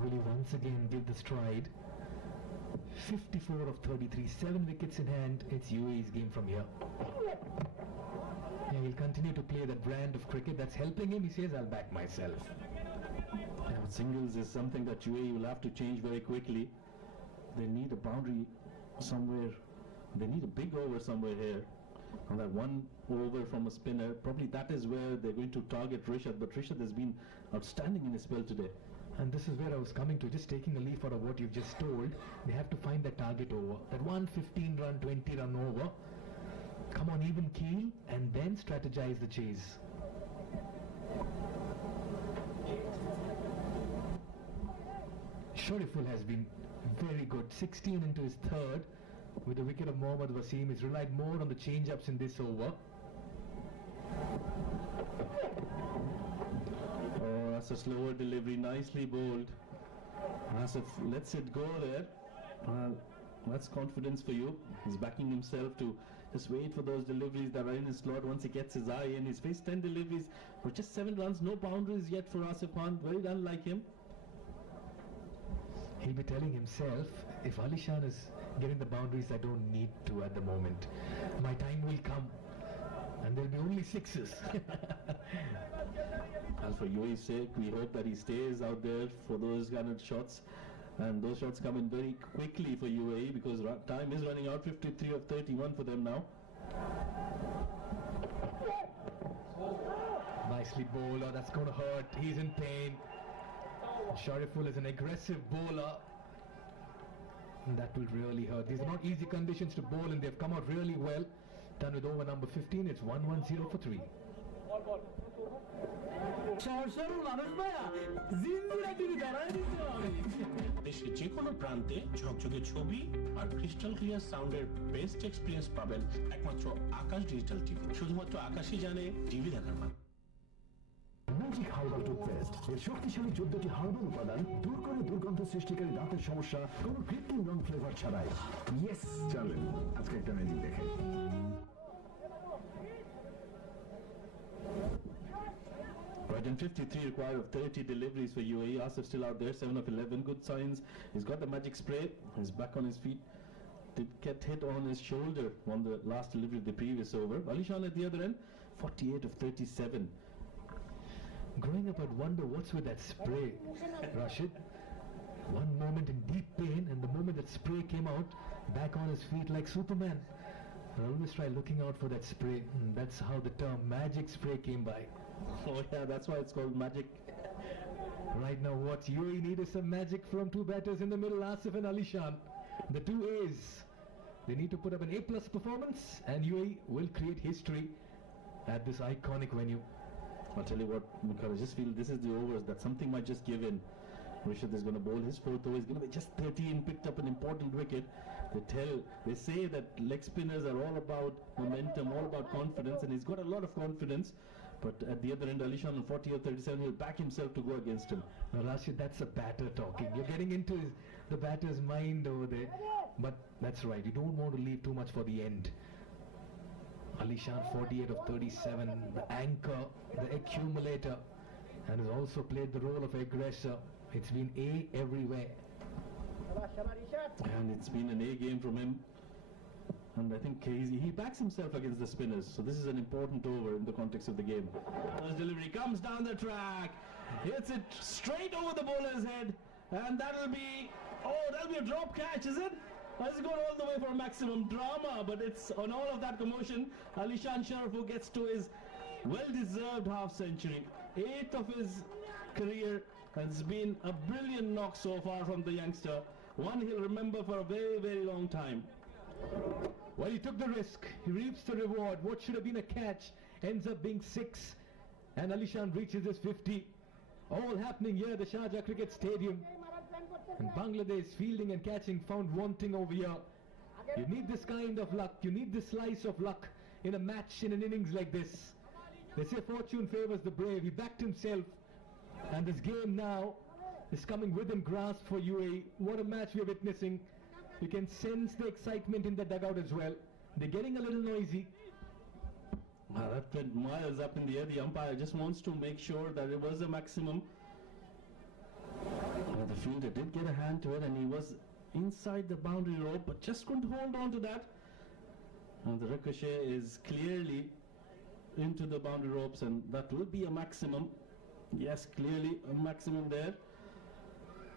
Will he once again give the stride? 54 of 33, 7 wickets in hand. It's UAE's game from here. Yeah, he'll continue to play that brand of cricket that's helping him. He says, I'll back myself. Yeah, singles is something that UAE will have to change very quickly. They need a boundary somewhere. They need a big over somewhere here. And that one over from a spinner, probably that is where they're going to target Rishad. But Rishad has been outstanding in his spell today. And this is where I was coming to, just taking a leaf out of what you've just told. They have to find that target over. That one 15-run, 20-run over. Come on even keel and then strategize the chase. Shariful has been very good. 16 into his third. With the wicket of Mohammad Wasim, he's relied more on the change-ups in this over. Oh, that's a slower delivery, nicely bowled. Asif lets it go there. That's confidence for you. He's backing himself to just wait for those deliveries that are in his slot. Once he gets his eye in, he's faced 10 deliveries for just 7 runs. No boundaries yet for Asif Khan. Very unlike him. He'll be telling himself, if Ali Shan is getting the boundaries, I don't need to at the moment. My time will come and there'll be only 6s. And for UAE's sake, we hope that he stays out there for those kind of shots. And those shots come in very quickly for UAE because time is running out. 53 of 31 for them now. Nicely bowled. Oh, that's going to hurt. He's in pain. Shariful is an aggressive bowler. And that will really hurt. These are not easy conditions to bowl and they've come out really well. Done with over number 15. It's 1-1-0 for 3. দেশের যে কোনো প্রান্তে ঝকঝকে ছবি আর crystal clear সাউন্ডের best experience পাবেন একমাত্র আকাশ digital TV. শুধুমাত্র আকাশই জানে টিভি দেখার মানে। ম্যাজিক হার্বাল টুথপেস্ট এর শক্তিশালী 14টি হার্বাল উপাদান দূর করে দুর্গন্ধ সৃষ্টিকারী দাঁতের সমস্যা কোনো কৃত্রিম রং ফ্লেভার ছাড়াই। ইয়েস, চলেন আজকে একটা ম্যাজিক দেখে। Right, and 53 required of 30 deliveries for UAE. Asif still out there, 7 of 11. Good signs. He's got the magic spray. He's back on his feet. Did get hit on his shoulder on the last delivery of the previous over. Ali Shan at the other end, 48 of 37. Growing up, I'd wonder what's with that spray, Rashid. One moment in deep pain, and the moment that spray came out, back on his feet like Superman. I always try looking out for that spray. That's how the term magic spray came by. Oh yeah, that's why it's called magic. Right now, what UAE need is some magic from 2 batters in the middle, Asif and Ali Shan. The 2 A's. They need to put up an A+ performance, and UAE will create history at this iconic venue. I'll tell you what, Mukhar, I just feel this is the overs that something might just give in. Rishad is going to bowl his 4th over. He's going to be just 13, picked up an important wicket. They say that leg spinners are all about momentum, all about confidence, and he's got a lot of confidence. But at the other end, Ali Shan on 40 or 37, he'll back himself to go against him. Now, Rashid, that's a batter talking. You're getting into the batter's mind over there. But that's right, you don't want to leave too much for the end. Ali Shan 48 of 37, the anchor, the accumulator, and has also played the role of aggressor. It's been A everywhere. And it's been an A game from him. And I think he backs himself against the spinners. So this is an important over in the context of the game. First delivery comes down the track. Hits it straight over the bowler's head. And that'll be a drop catch, is it? Has gone all the way for maximum drama, but it's on all of that commotion. Ali Shan Shariful gets to his well-deserved half-century, 8th of his career, and it's been a brilliant knock so far from the youngster. One he'll remember for a very, very long time. Well, he took the risk. He reaps the reward. What should have been a catch ends up being 6, and Ali Shan reaches his 50. All happening here at the Sharjah Cricket Stadium. And Bangladesh fielding and catching found wanting over here. You need this kind of luck. You need this slice of luck in a match, in an innings like this. They say fortune favors the brave. He backed himself. And this game now is coming within grasp for UAE. What a match we're witnessing. You can sense the excitement in the dugout as well. They're getting a little noisy. That went miles up in the air. The umpire just wants to make sure that it was a maximum. The fielder did get a hand to it, and he was inside the boundary rope, but just couldn't hold on to that. And the ricochet is clearly into the boundary ropes, and that will be a maximum. Yes, clearly a maximum there.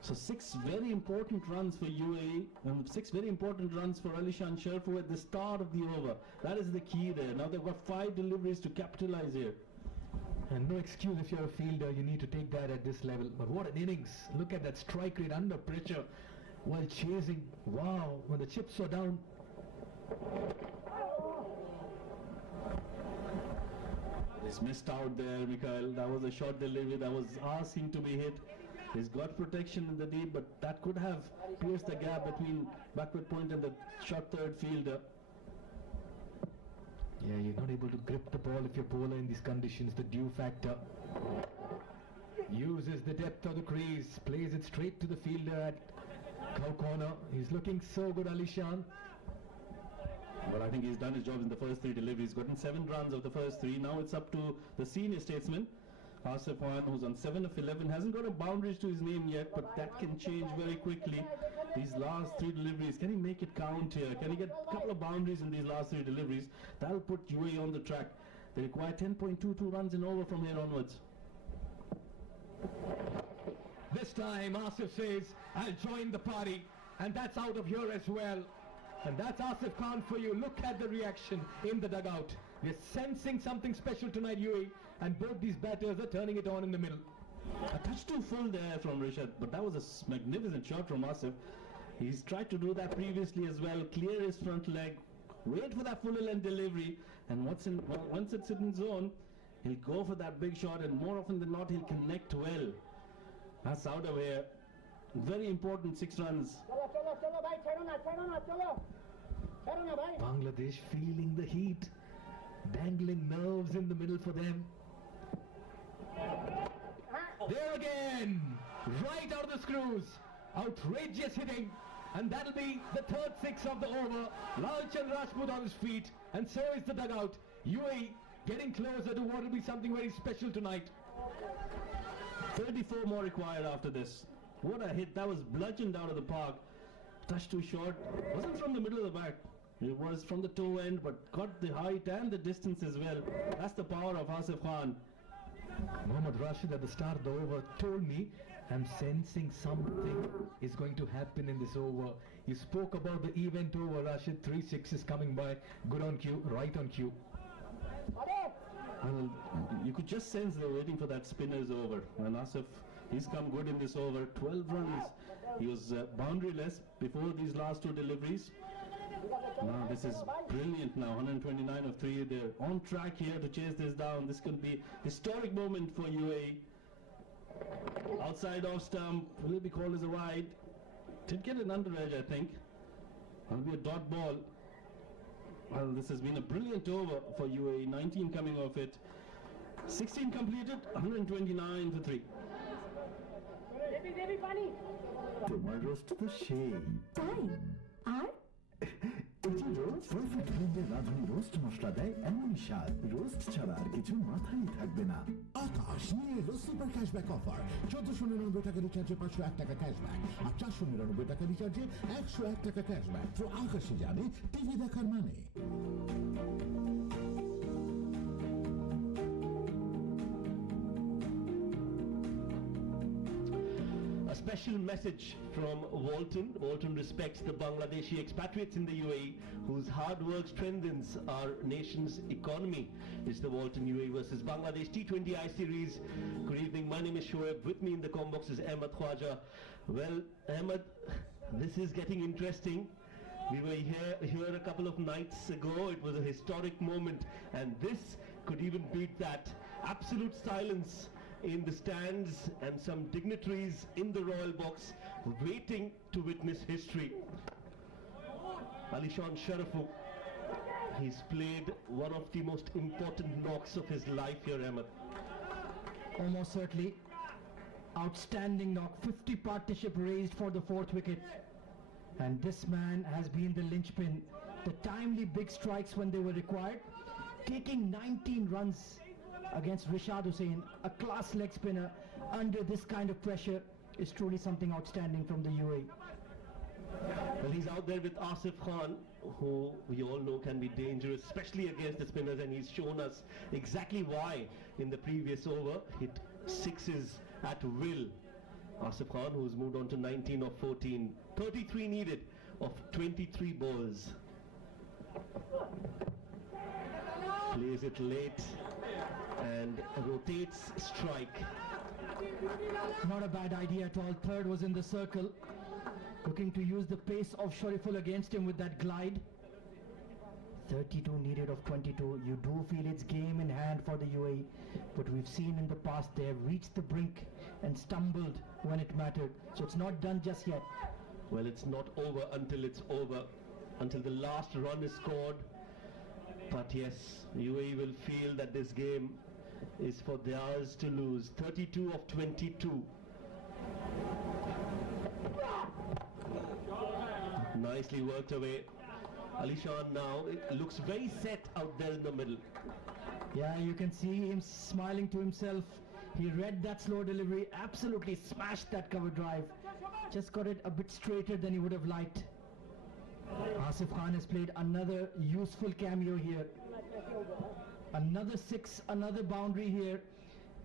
So 6 very important runs for UAE and 6 very important runs for Alishan Sharfu at the start of the over. That is the key there. Now they've got 5 deliveries to capitalize here. And no excuse if you're a fielder, you need to take that at this level. But what an innings. Look at that strike rate under pressure while chasing. Wow, when the chips are down. He's missed out there, Mikhail. That was a short delivery that was asking to be hit. He's got protection in the deep, but that could have pierced the gap between backward point and the short third fielder. Yeah, you're not able to grip the ball if you're bowler in these conditions. The dew factor. Uses the depth of the crease, plays it straight to the fielder at cow corner. He's looking so good, Alishan. Well, I think he's done his job in the first 3 deliveries. Gotten 7 runs of the first 3. Now it's up to the senior statesman, Asif Khan, who's on 7 of 11. Hasn't got a boundaries to his name yet, but that can change very quickly. These last 3 deliveries, can he make it count here? Can he get a couple of boundaries in these last 3 deliveries? That'll put UAE on the track. They require 10.22 runs in over from here onwards. This time Asif says, I'll join the party. And that's out of here as well. And that's Asif Khan for you. Look at the reaction in the dugout. We're sensing something special tonight, UAE. And both these batters are turning it on in the middle. A touch too full there from Rishad, but that was a magnificent shot from Asif. He's tried to do that previously as well. Clear his front leg, wait for that full length delivery, and once it's in zone, he'll go for that big shot, and more often than not, he'll connect well. That's out of here. Very important 6 runs. Bangladesh feeling the heat. Dangling nerves in the middle for them. There again! Right out of the screws. Outrageous hitting. And that'll be the 3rd 6 of the over. Lalchand Rajput on his feet. And so is the dugout. UAE getting closer to what will be something very special tonight. 34 more required after this. What a hit. That was bludgeoned out of the park. Touch too short. Wasn't from the middle of the bat. It was from the toe end, but got the height and the distance as well. That's the power of Asif Khan. Mohammad Rashid at the start of the over told me, I'm sensing something is going to happen in this over. You spoke about the event over, Rashid. 3 6s coming by. Good on cue, right on cue. Well, you could just sense they were waiting for that spinner's over. And Asif, he's come good in this over. 12 runs. He was boundaryless before these last 2 deliveries. Now this is brilliant now. 129 of 3. They're on track here to chase this down. This could be historic moment for UAE. Outside off stump. Will it be called as a wide? Did get an under edge, I think. That'll be a dot ball. Well, this has been a brilliant over for UAE. 19 coming off it. 16 completed. 129 for 3. তোমার roast তো সেই তাই আর এই যে roast perfect ব্লেন্ডের রাঁধুনি roast মশলা দেয় এমনই স্বাদ রোস্ট ছাড়া আর কিছু মাথায় থাকবে না আকাশ নিয়ে এলো সুপার ক্যাশব্যাক অফার 1499 টাকা রিচার্জে 501 টাকা ক্যাশব্যাক আর 499 টাকা রিচার্জে 101 টাকা ক্যাশব্যাক। তো আকাশে যাবে টিভি দেখার মানে। Special message from Walton. Walton respects the Bangladeshi expatriates in the UAE whose hard work strengthens our nation's economy. It's the Walton UAE versus Bangladesh T20I series. Good evening, my name is Shoaib. With me in the com box is Ahmed Khwaja. Well, Ahmed, this is getting interesting. We were here a couple of nights ago. It was a historic moment, and this could even beat that. Absolute silence in the stands and some dignitaries in the royal box waiting to witness history. Alishan Sharfu, he's played one of the most important knocks of his life here, Ahmed. Almost certainly. Outstanding knock. 50 partnership raised for the 4th wicket. And this man has been the linchpin. The timely big strikes when they were required. Taking 19 runs against Rishad Hussain, a class leg spinner, under this kind of pressure is truly something outstanding from the UAE. Well, he's out there with Asif Khan, who we all know can be dangerous, especially against the spinners, and he's shown us exactly why in the previous over. Hit sixes at will. Asif Khan, who's moved on to 19 of 14, 33 needed of 23 balls. Plays it late and rotates strike. Not a bad idea at all. Third was in the circle. Looking to use the pace of Shariful against him with that glide. 32 needed of 22. You do feel it's game in hand for the UAE, but we've seen in the past they have reached the brink and stumbled when it mattered. So it's not done just yet. Well, it's not over until it's over, until the last run is scored. But yes, UAE will feel that this game is for theirs to lose. 32 of 22. Nicely worked away. Alishan now looks very set out there in the middle. Yeah, you can see him smiling to himself. He read that slow delivery, absolutely smashed that cover drive. Just got it a bit straighter than he would have liked. Asif Khan has played another useful cameo here. Another six, another boundary here,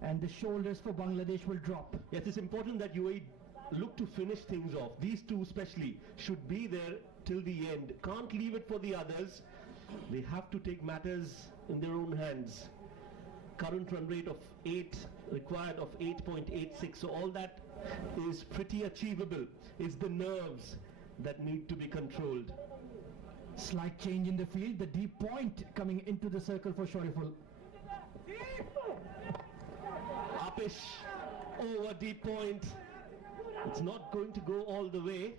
and the shoulders for Bangladesh will drop. Yes, it's important that UAE look to finish things off. These two especially should be there till the end. Can't leave it for the others. They have to take matters in their own hands. Current run rate of 8, required of 8.86, so all that is pretty achievable. It's the nerves that need to be controlled. Slight change in the field, the deep point coming into the circle for Shariful. Upish over deep point. It's not going to go all the way.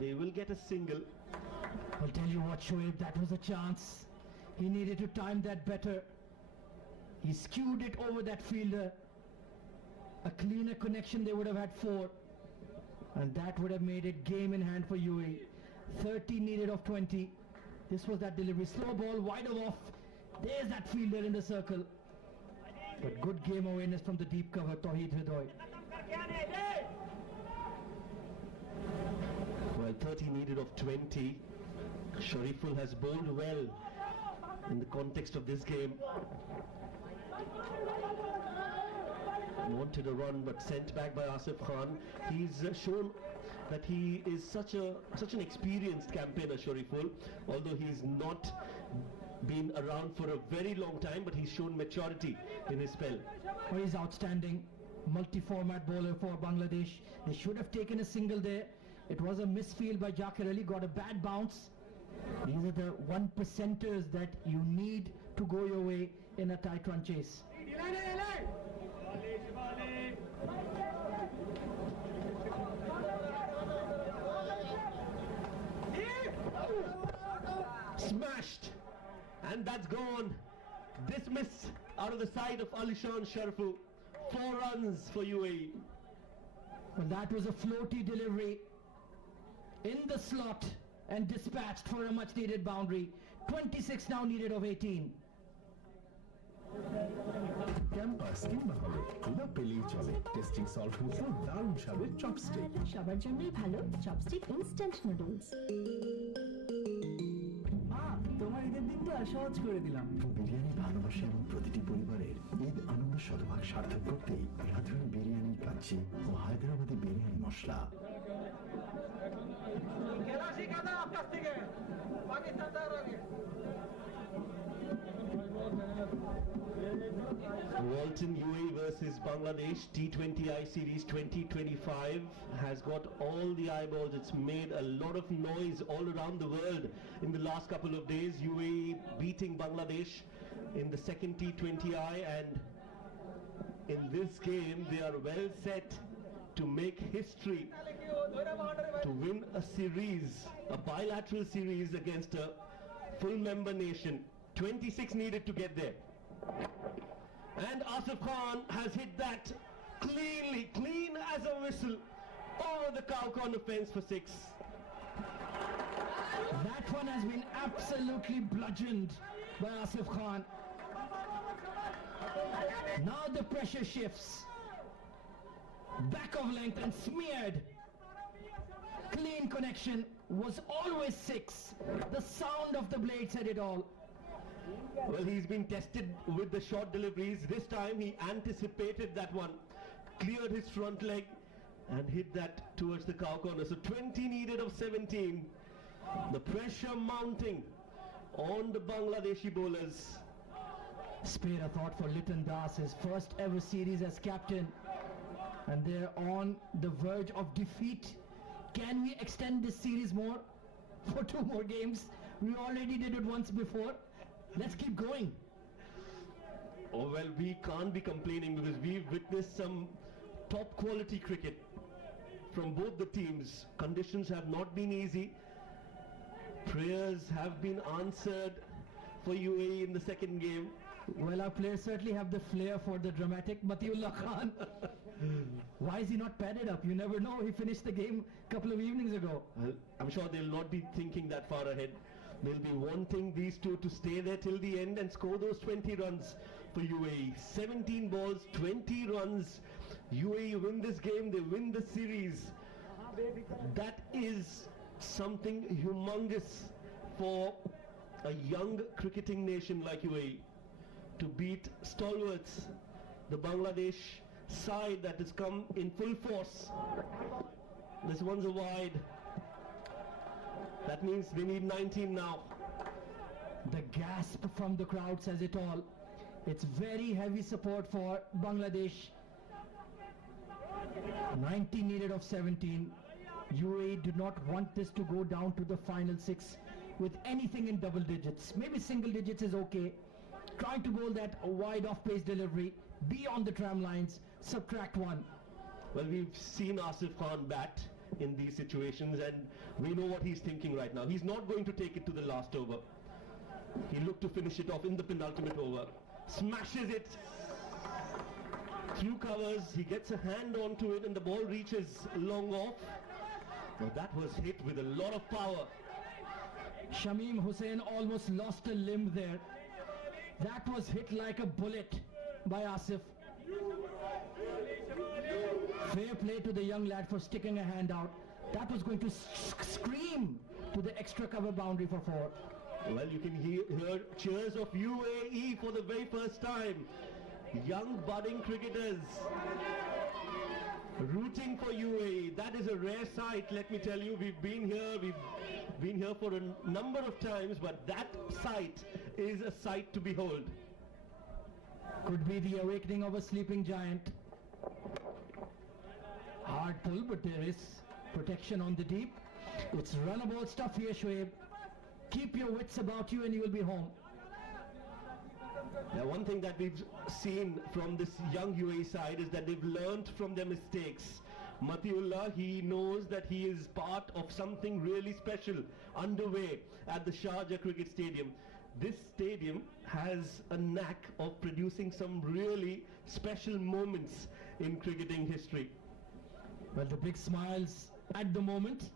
They will get a single. I'll tell you what, Shoaib, that was a chance. He needed to time that better. He skewed it over that fielder. A cleaner connection, they would have had 4. And that would have made it game in hand for UAE. 30 needed of 20. This was that delivery. Slow ball, wide off. There's that fielder in the circle. But good game awareness from the deep cover, Tawheed Hridoy. Well, 30 needed of 20. Shariful has bowled well in the context of this game. Wanted a run but sent back by Asif Khan. He's shown that he is such an experienced campaigner, Shariful, although he's not been around for a very long time, but he's shown maturity in his spell. Oh, he's outstanding. Multi-format bowler for Bangladesh. They should have taken a single there. It was a misfield by Jakir Ali, got a bad bounce. These are the 1%ers that you need to go your way in a tight run chase. Smashed, and that's gone. Dismissed out of the side of Alishan Shariful. 4 runs for UAE. Well, that was a floaty delivery in the slot and dispatched for a much needed boundary. 26 now needed of 18. Campus কিংবা হলে খোলা পেলেই চলে। Testing salt মুখে দারুণ স্বাদের chopstick. সবার জন্যই ভালো চপস্টিক ইনস্ট্যান্ট নুডলস। তোমার ঈদের দিনটা সহজ করে দিলাম। বিরিয়ানি ভালোবাসা এবং প্রতিটি পরিবারের ঈদ আনন্দ শতভাগ সার্থক করতেই রাঁধুনি বিরিয়ানি কাচ্চি ও হায়দ্রাবাদি বিরিয়ানি মশলা। Walton UAE versus Bangladesh T20I Series 2025 has got all the eyeballs. It's made a lot of noise all around the world in the last couple of days. UAE beating Bangladesh in the second T20I, and in this game they are well set to make history, to win a series, a bilateral series against a full member nation. 26 needed to get there. And Asif Khan has hit that cleanly, clean as a whistle, over the cow corner fence for 6. That one has been absolutely bludgeoned by Asif Khan. Now the pressure shifts. Back of length and smeared. Clean connection was always 6. The sound of the blade said it all. Well, he's been tested with the short deliveries. This time he anticipated that one, cleared his front leg and hit that towards the cow corner. So 20 needed of 17. The pressure mounting on the Bangladeshi bowlers. Spare a thought for Liton Das, his first ever series as captain. And they're on the verge of defeat. Can we extend this series more for 2 more games? We already did it once before. Let's keep going. Oh well, we can't be complaining because we've witnessed some top quality cricket from both the teams. Conditions have not been easy. Prayers have been answered for UAE in the second game. Well, our players certainly have the flair for the dramatic. Matiullah Khan, why is he not padded up? You never know. He finished the game a couple of evenings ago. Well, I'm sure they'll not be thinking that far ahead. They'll be wanting these two to stay there till the end and score those 20 runs for UAE. 17 balls, 20 runs. UAE win this game, they win the series. That is something humongous for a young cricketing nation like UAE. To beat stalwarts, the Bangladesh side that has come in full force. This one's a wide. That means they need 19 now. The gasp from the crowd says it all. It's very heavy support for Bangladesh. 19 needed of 17. UAE did not want this to go down to the final 6 with anything in double digits. Maybe single digits is okay. Trying to bowl that wide off-pace delivery, be on the tram lines, subtract 1. Well, we've seen Asif Khan bat in these situations and we know what he's thinking right now. He's not going to take it to the last over. He looked to finish it off in the penultimate over. Smashes it through covers. He gets a hand onto it and the ball reaches long off. Well, that was hit with a lot of power. Shamim Hussain almost lost a limb there. That was hit like a bullet by Asif. Fair play to the young lad for sticking a hand out. That was going to scream to the extra cover boundary for 4. Well, you can hear cheers of UAE for the very first time. Young budding cricketers rooting for UAE. That is a rare sight, let me tell you. We've been here for a number of times, but that sight is a sight to behold. Could be the awakening of a sleeping giant. Hard pull, but there is protection on the deep. It's runnable stuff here, Shoaib. Keep your wits about you and you will be home. Now, one thing that we've seen from this young UAE side is that they've learnt from their mistakes. Matiullah, he knows that he is part of something really special underway at the Sharjah Cricket Stadium. This stadium has a knack of producing some really special moments in cricketing history. Well, the big smiles at the moment,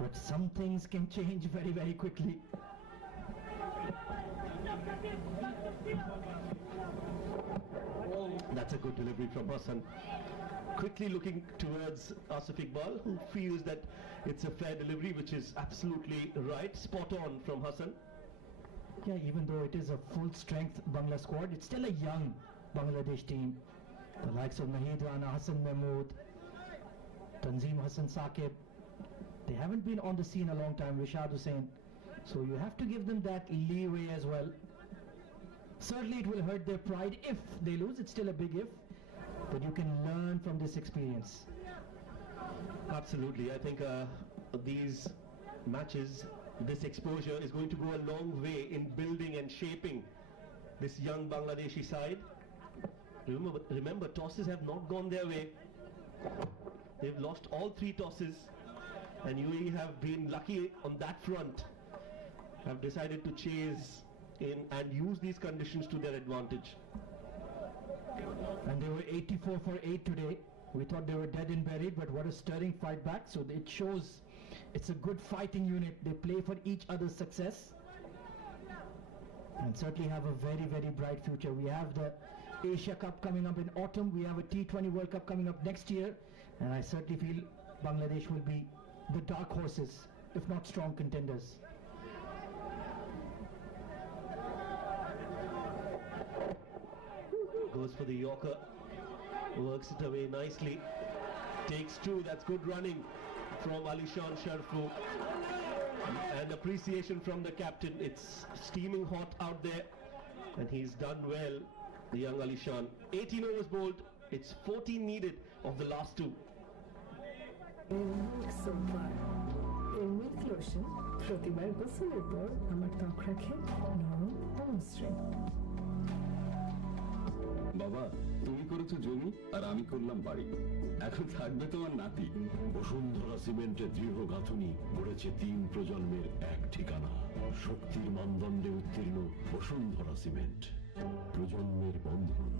but some things can change very, very quickly. That's a good delivery from Hassan. Quickly looking towards Asif Iqbal, who feels that it's a fair delivery, which is absolutely right. Spot on from Hassan. Yeah, even though it is a full-strength Bangla squad, it's still a young Bangladesh team. The likes of Nahid Rana, Hassan Mahmood, Tanzim Hassan Saqib, they haven't been on the scene a long time, Rishad Hussain. So you have to give them that leeway as well. Certainly it will hurt their pride if they lose. It's still a big if, but you can learn from this experience. Absolutely. I think these matches, this exposure is going to go a long way in building and shaping this young Bangladeshi side. Remember, tosses have not gone their way. They've lost all 3 tosses, and UAE have been lucky on that front, have decided to chase in and use these conditions to their advantage. And they were 84 for 8 today. We thought they were dead and buried, but what a stirring fight back. So it shows it's a good fighting unit. They play for each other's success and certainly have a very, very bright future. We have the Asia Cup coming up in autumn. We have a T20 World Cup coming up next year, and I certainly feel Bangladesh will be the dark horses, if not strong contenders. Goes for the Yorker, works it away nicely, takes two. That's good running from Alishan Sharfu, and appreciation from the captain. It's steaming hot out there, and he's done well, the young Alishan. 18 overs bowled, it's 14 needed of the last two. Milk সোমবার এর milk lotion প্রতিবার গোসলের পর আমার ত্বক রাখে নরম ও মসৃণ। বাবা, তুমি করেছো জমি আর আমি করলাম বাড়ি, এখন থাকবে তোমার নাতি। বসুন্ধরা সিমেন্টের দৃঢ় গাঁথুনি গড়েছে 3 প্রজন্মের এক ঠিকানা। শক্তির মানদণ্ডে উত্তীর্ণ বসুন্ধরা সিমেন্ট, প্রজন্মের বন্ধন।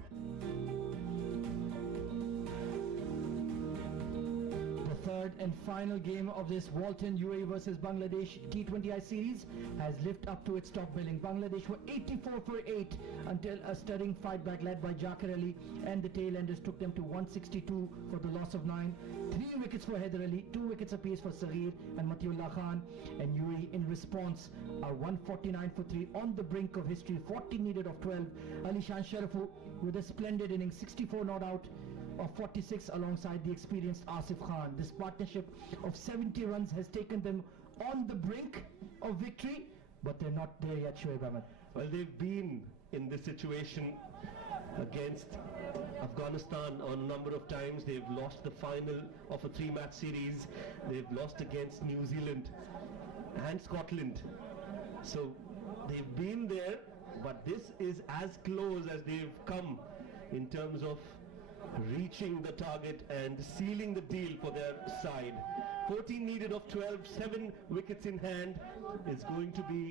The third and final game of this Walton UAE versus Bangladesh T20I series has lived up to its top billing. Bangladesh were 84 for 8 until a stirring fight back led by Jakar Ali, and the tail-enders took them to 162 for the loss of 9. 3 wickets for Haider Ali, 2 wickets apiece for Saghir and Matiullah Khan, and UAE in response are 149 for 3 on the brink of history, 40 needed of 12. Alishan Sharafu with a splendid innings, 64 not out of 46 alongside the experienced Asif Khan. This partnership of 70 runs has taken them on the brink of victory, but they're not there yet, Shoaib Ahmed. Well, they've been in this situation against Afghanistan on a number of times. They've lost the final of a 3-match series. They've lost against New Zealand and Scotland. So they've been there, but this is as close as they've come in terms of reaching the target and sealing the deal for their side. 14 needed of 12, 7 wickets in hand. It's going to be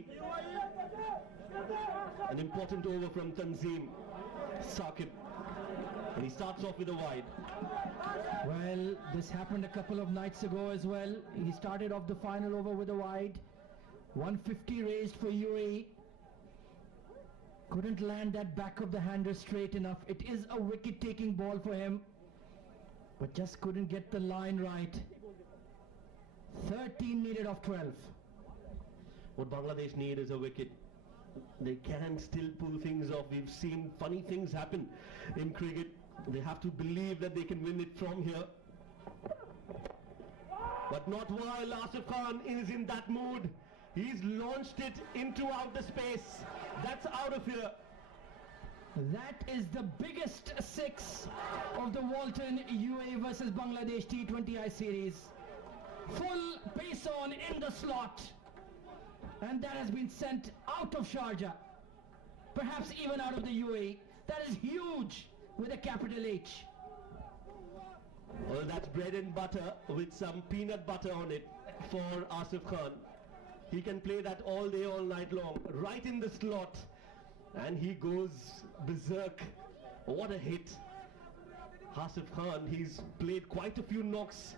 an important over from Tanzim Saqib, and he starts off with a wide. Well, this happened a couple of nights ago as well. He started off the final over with a wide. 150 raised for UAE. Couldn't land that back of the hander straight enough. It is a wicket-taking ball for him, but just couldn't get the line right. 13 needed of 12. What Bangladesh need is a wicket. They can still pull things off. We've seen funny things happen in cricket. They have to believe that they can win it from here. But not while Asif Khan is in that mood. He's launched it into outer space. That's out of here. That is the biggest 6 of the Walton UAE versus Bangladesh T20I series. Full pace on in the slot. And that has been sent out of Sharjah. Perhaps even out of the UAE. That is huge with a capital H. Well, that's bread and butter with some peanut butter on it for Asif Khan. He can play that all day, all night long, right in the slot, and he goes berserk. What a hit. Asif Khan, he's played quite a few knocks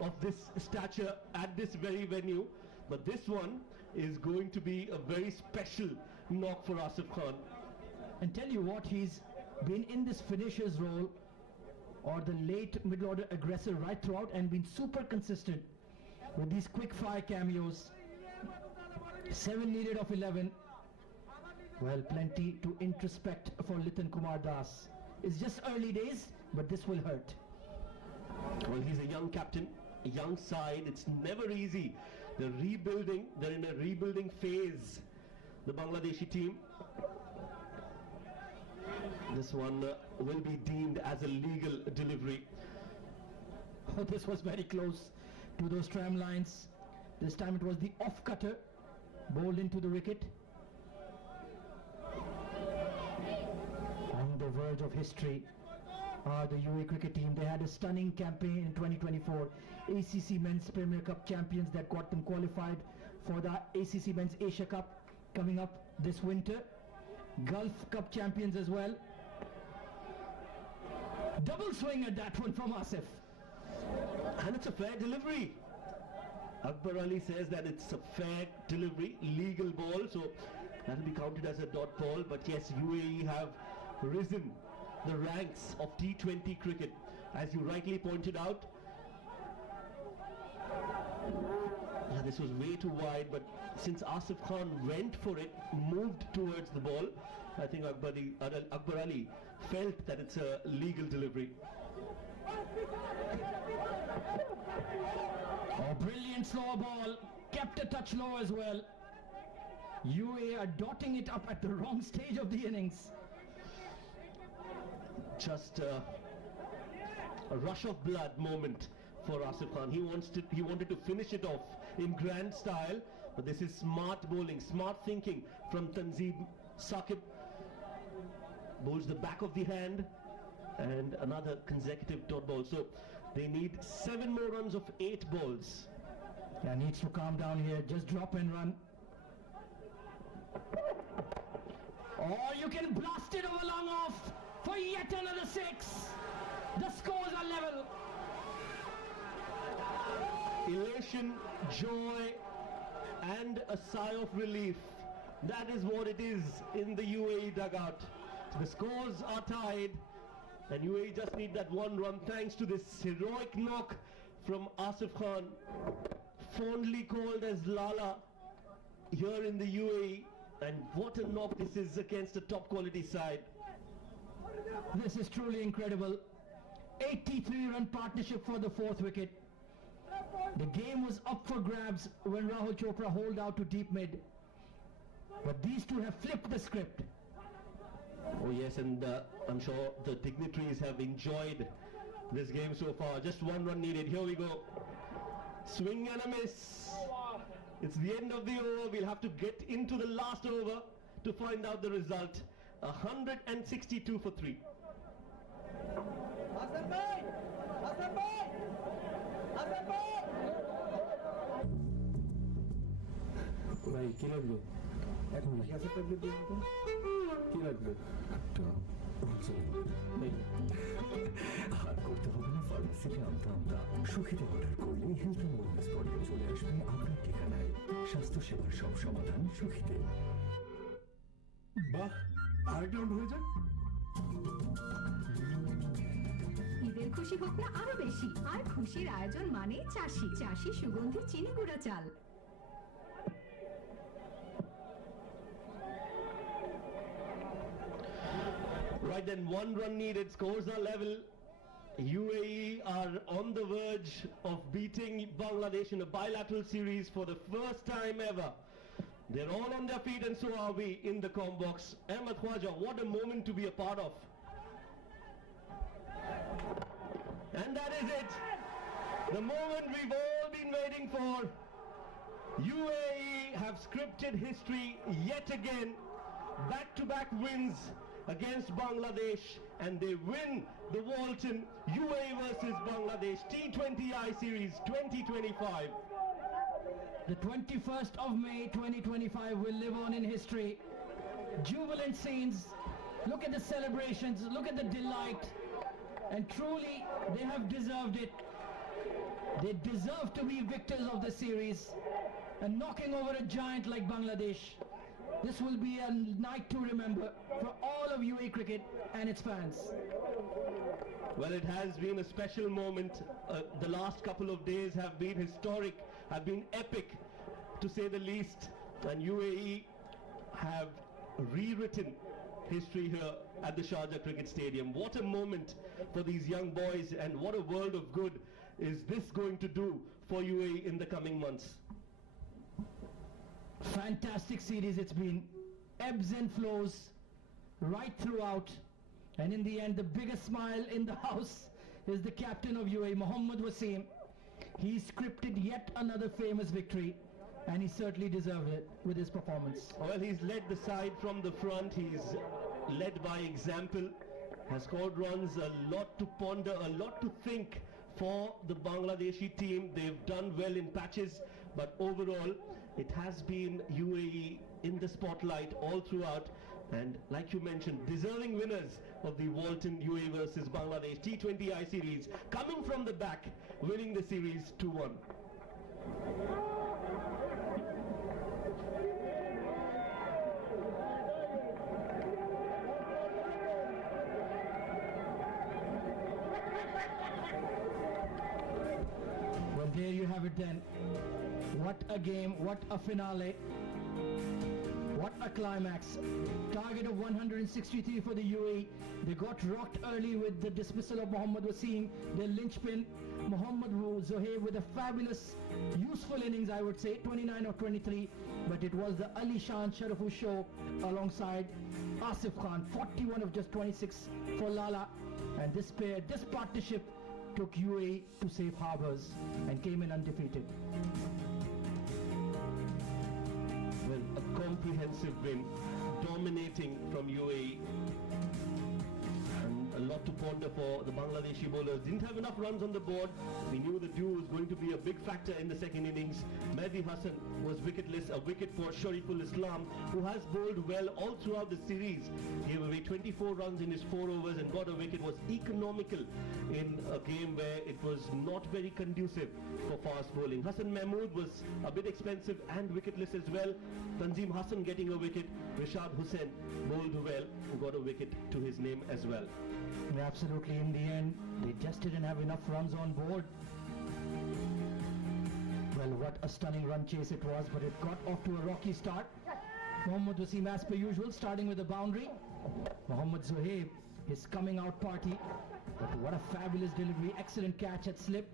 of this stature at this very venue, but this one is going to be a very special knock for Asif Khan. And tell you what, he's been in this finisher's role or the late middle order aggressor right throughout and been super consistent with these quick fire cameos. 7 needed of 11. Well, plenty to introspect for Litan Kumar Das. It's just early days, but this will hurt. Well, he's a young captain, a young side. It's never easy. They're rebuilding. They're in a rebuilding phase, the Bangladeshi team. This one will be deemed as a legal delivery. Oh, this was very close to those tram lines. This time it was the off-cutter bowled into the wicket. On the verge of history are the UAE cricket team. They had a stunning campaign in 2024. ACC Men's Premier Cup champions that got them qualified for the ACC Men's Asia Cup coming up this winter. Gulf Cup champions as well. Double swing at that one from Asif. And it's a fair delivery. Akbar Ali says that it's a fair delivery, legal ball, so that will be counted as a dot ball. But yes, UAE have risen the ranks of T20 cricket, as you rightly pointed out. this was way too wide, but since Asif Khan went for it, moved towards the ball, I think Akbar Ali felt that it's a legal delivery. Oh, brilliant slower ball, kept a touch low as well. UAE are dotting it up at the wrong stage of the innings. Just a rush of blood moment for Asif Khan. He wanted to finish it off in grand style, but this is smart bowling, smart thinking from Tanzim Saqib. Bowls the back of the hand and another consecutive dot ball. So they need 7 more runs of 8 balls. Yeah, needs to calm down here, just drop and run. Or you can blast it over long off for yet another 6. The scores are level. Elation, joy and a sigh of relief. That is what it is in the UAE dugout. The scores are tied and UAE just need that 1 run thanks to this heroic knock from Asif Khan, fondly called as Lala here in the UAE. And what a knock this is against a top quality side. This is truly incredible. 83-run partnership for the 4th wicket. The game was up for grabs when Rahul Chopra holed out to deep mid. But these two have flipped the script. Oh yes, and I'm sure the dignitaries have enjoyed this game so far. Just 1 run needed. Here we go. Swing and a miss. It's the end of the over. We'll have to get into the last over to find out the result. 162 for 3. ভাই কি লাগবে এখন গ্যাসের tablet দিয়ে দিতে কি লাগবে আর করতে হবে না ফার্মেসিতে আমতা আমতা সুখীতে অর্ডার করলে হেলথ অ্যান্ড ওয়েলনেস পণ্য চলে আসবে আপনার ঠিকানায়। স্বাস্থ্যসেবার সব সমাধান সুখীতে। বাহ, আরেক রাউন্ড হয়ে যাক। ঈদের খুশি হোক না আরো বেশি, আর খুশির আয়োজন মানে চাষি চাষি সুগন্ধি চিনি গুঁড়া চাল। Right then, 1 run needed, scores are level. UAE are on the verge of beating Bangladesh in a bilateral series for the first time ever. They're all on their feet and so are we in the com box. Ahmed Khwaja, what a moment to be a part of. And that is it. The moment we've all been waiting for. UAE have scripted history yet again. Back-to-back wins against Bangladesh, and they win the Walton UAE versus Bangladesh T20I Series 2025. The 21st of May 2025 will live on in history. Jubilant scenes, look at the celebrations, look at the delight, and truly they have deserved it. They deserve to be victors of the series, and knocking over a giant like Bangladesh. This will be a night to remember for all of UAE cricket and its fans. Well, it has been a special moment. The last couple of days have been historic, have been epic, to say the least. And UAE have rewritten history here at the Sharjah Cricket Stadium. What a moment for these young boys, and what a world of good is this going to do for UAE in the coming months. Fantastic series it's been. Ebbs and flows right throughout. And in the end, the biggest smile in the house is the captain of UAE, Mohammad Wasim. He scripted yet another famous victory, and he certainly deserved it with his performance. Well, he's led the side from the front. He's led by example, has scored runs, a lot to ponder, a lot to think for the Bangladeshi team. They've done well in patches, but overall, it has been UAE in the spotlight all throughout. And like you mentioned, deserving winners of the Walton UAE versus Bangladesh T20I series, coming from the back, winning the series 2-1. Well, there you have it then. What a game, what a finale. What a climax. Target of 163 for the UAE. They got rocked early with the dismissal of Mohammad Wasim, their linchpin. Mohammad Zohaib with a fabulous, useful innings, I would say, 29 or 23. But it was the Ali Shan Sharafu show alongside Asif Khan, 41 of just 26 for Lala. And this pair, this partnership took UAE to safe harbors and came in undefeated. Well, a comprehensive win, dominating from UAE. And a lot to ponder for the Bangladeshi bowlers. Didn't have enough runs on the board. We knew the dew was going to be a big factor in the second innings. Mehdi Hassan was wicketless, a wicket for Shariful Islam, who has bowled well all throughout the series. Gave away 24 runs in his 4 overs and got a wicket. Was economical in a game where it was not very conducive for fast bowling. Hassan Mahmood was a bit expensive and wicketless as well. Tanzim Hassan getting a wicket. Rashad Hussain bowled well, got a wicket to his name as well. Yeah, absolutely. In the end, they just didn't have enough runs on board. Well, what a stunning run chase it was, but it got off to a rocky start. Mohammad Wasim, as per usual, starting with a boundary. Mohammad Zohaib, his coming out party. But what a fabulous delivery, excellent catch at slip.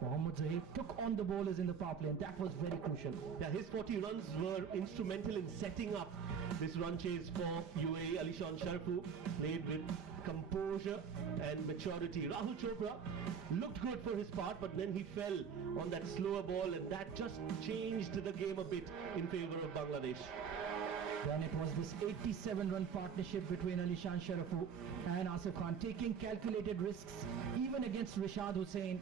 Mohammad Zohaib took on the bowlers in the power play, and that was very crucial. Yeah, his 40 runs were instrumental in setting up this run chase for UAE. Ali Shan Sharafu played with composure and maturity. Rahul Chopra looked good for his part, but then he fell on that slower ball, and that just changed the game a bit in favor of Bangladesh. Then it was this 87-run partnership between Ali Shan Sharafu and Asif Khan, taking calculated risks even against Rashad Hussain.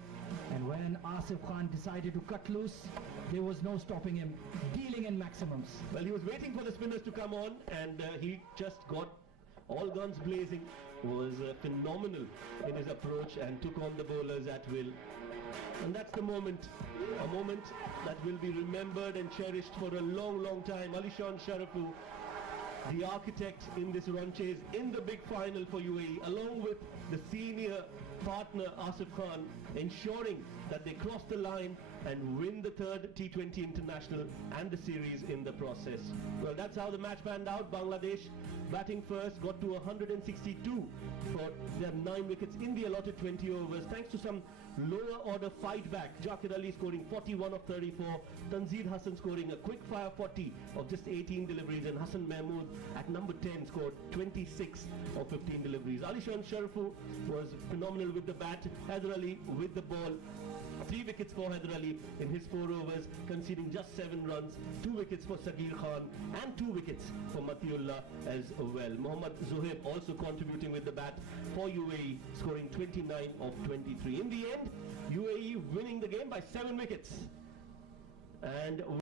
And when Asif Khan decided to cut loose, there was no stopping him, dealing in maximums. Well, he was waiting for the spinners to come on, and he just got all guns blazing. Was phenomenal in his approach and took on the bowlers at will. And that's the moment, a moment that will be remembered and cherished for a long, long time. Ali Shan Sharafu, the architect in this run chase in the big final for UAE, along with the senior partner Asif Khan, ensuring that they cross the line and win the third T20 international and the series in the process. Well, that's how the match panned out. Bangladesh batting first, got to 162 for their 9 wickets in the allotted 20 overs, thanks to some lower order fight back. Jakir Ali scoring 41 of 34, Tanzir Hassan scoring a quick fire 40 of just 18 deliveries, and Hassan Mahmood at number 10 scored 26 of 15 deliveries. Ali Shan Sharafu was phenomenal with the bat, Haider Ali with the ball. 3 wickets for Haider Ali in his 4 overs, conceding just 7 runs, 2 wickets for Sagir Khan and 2 wickets for Matiullah as well. Mohammad Zohaib also contributing with the bat for UAE, scoring 29 of 23. In the end, UAE winning the game by 7 wickets. And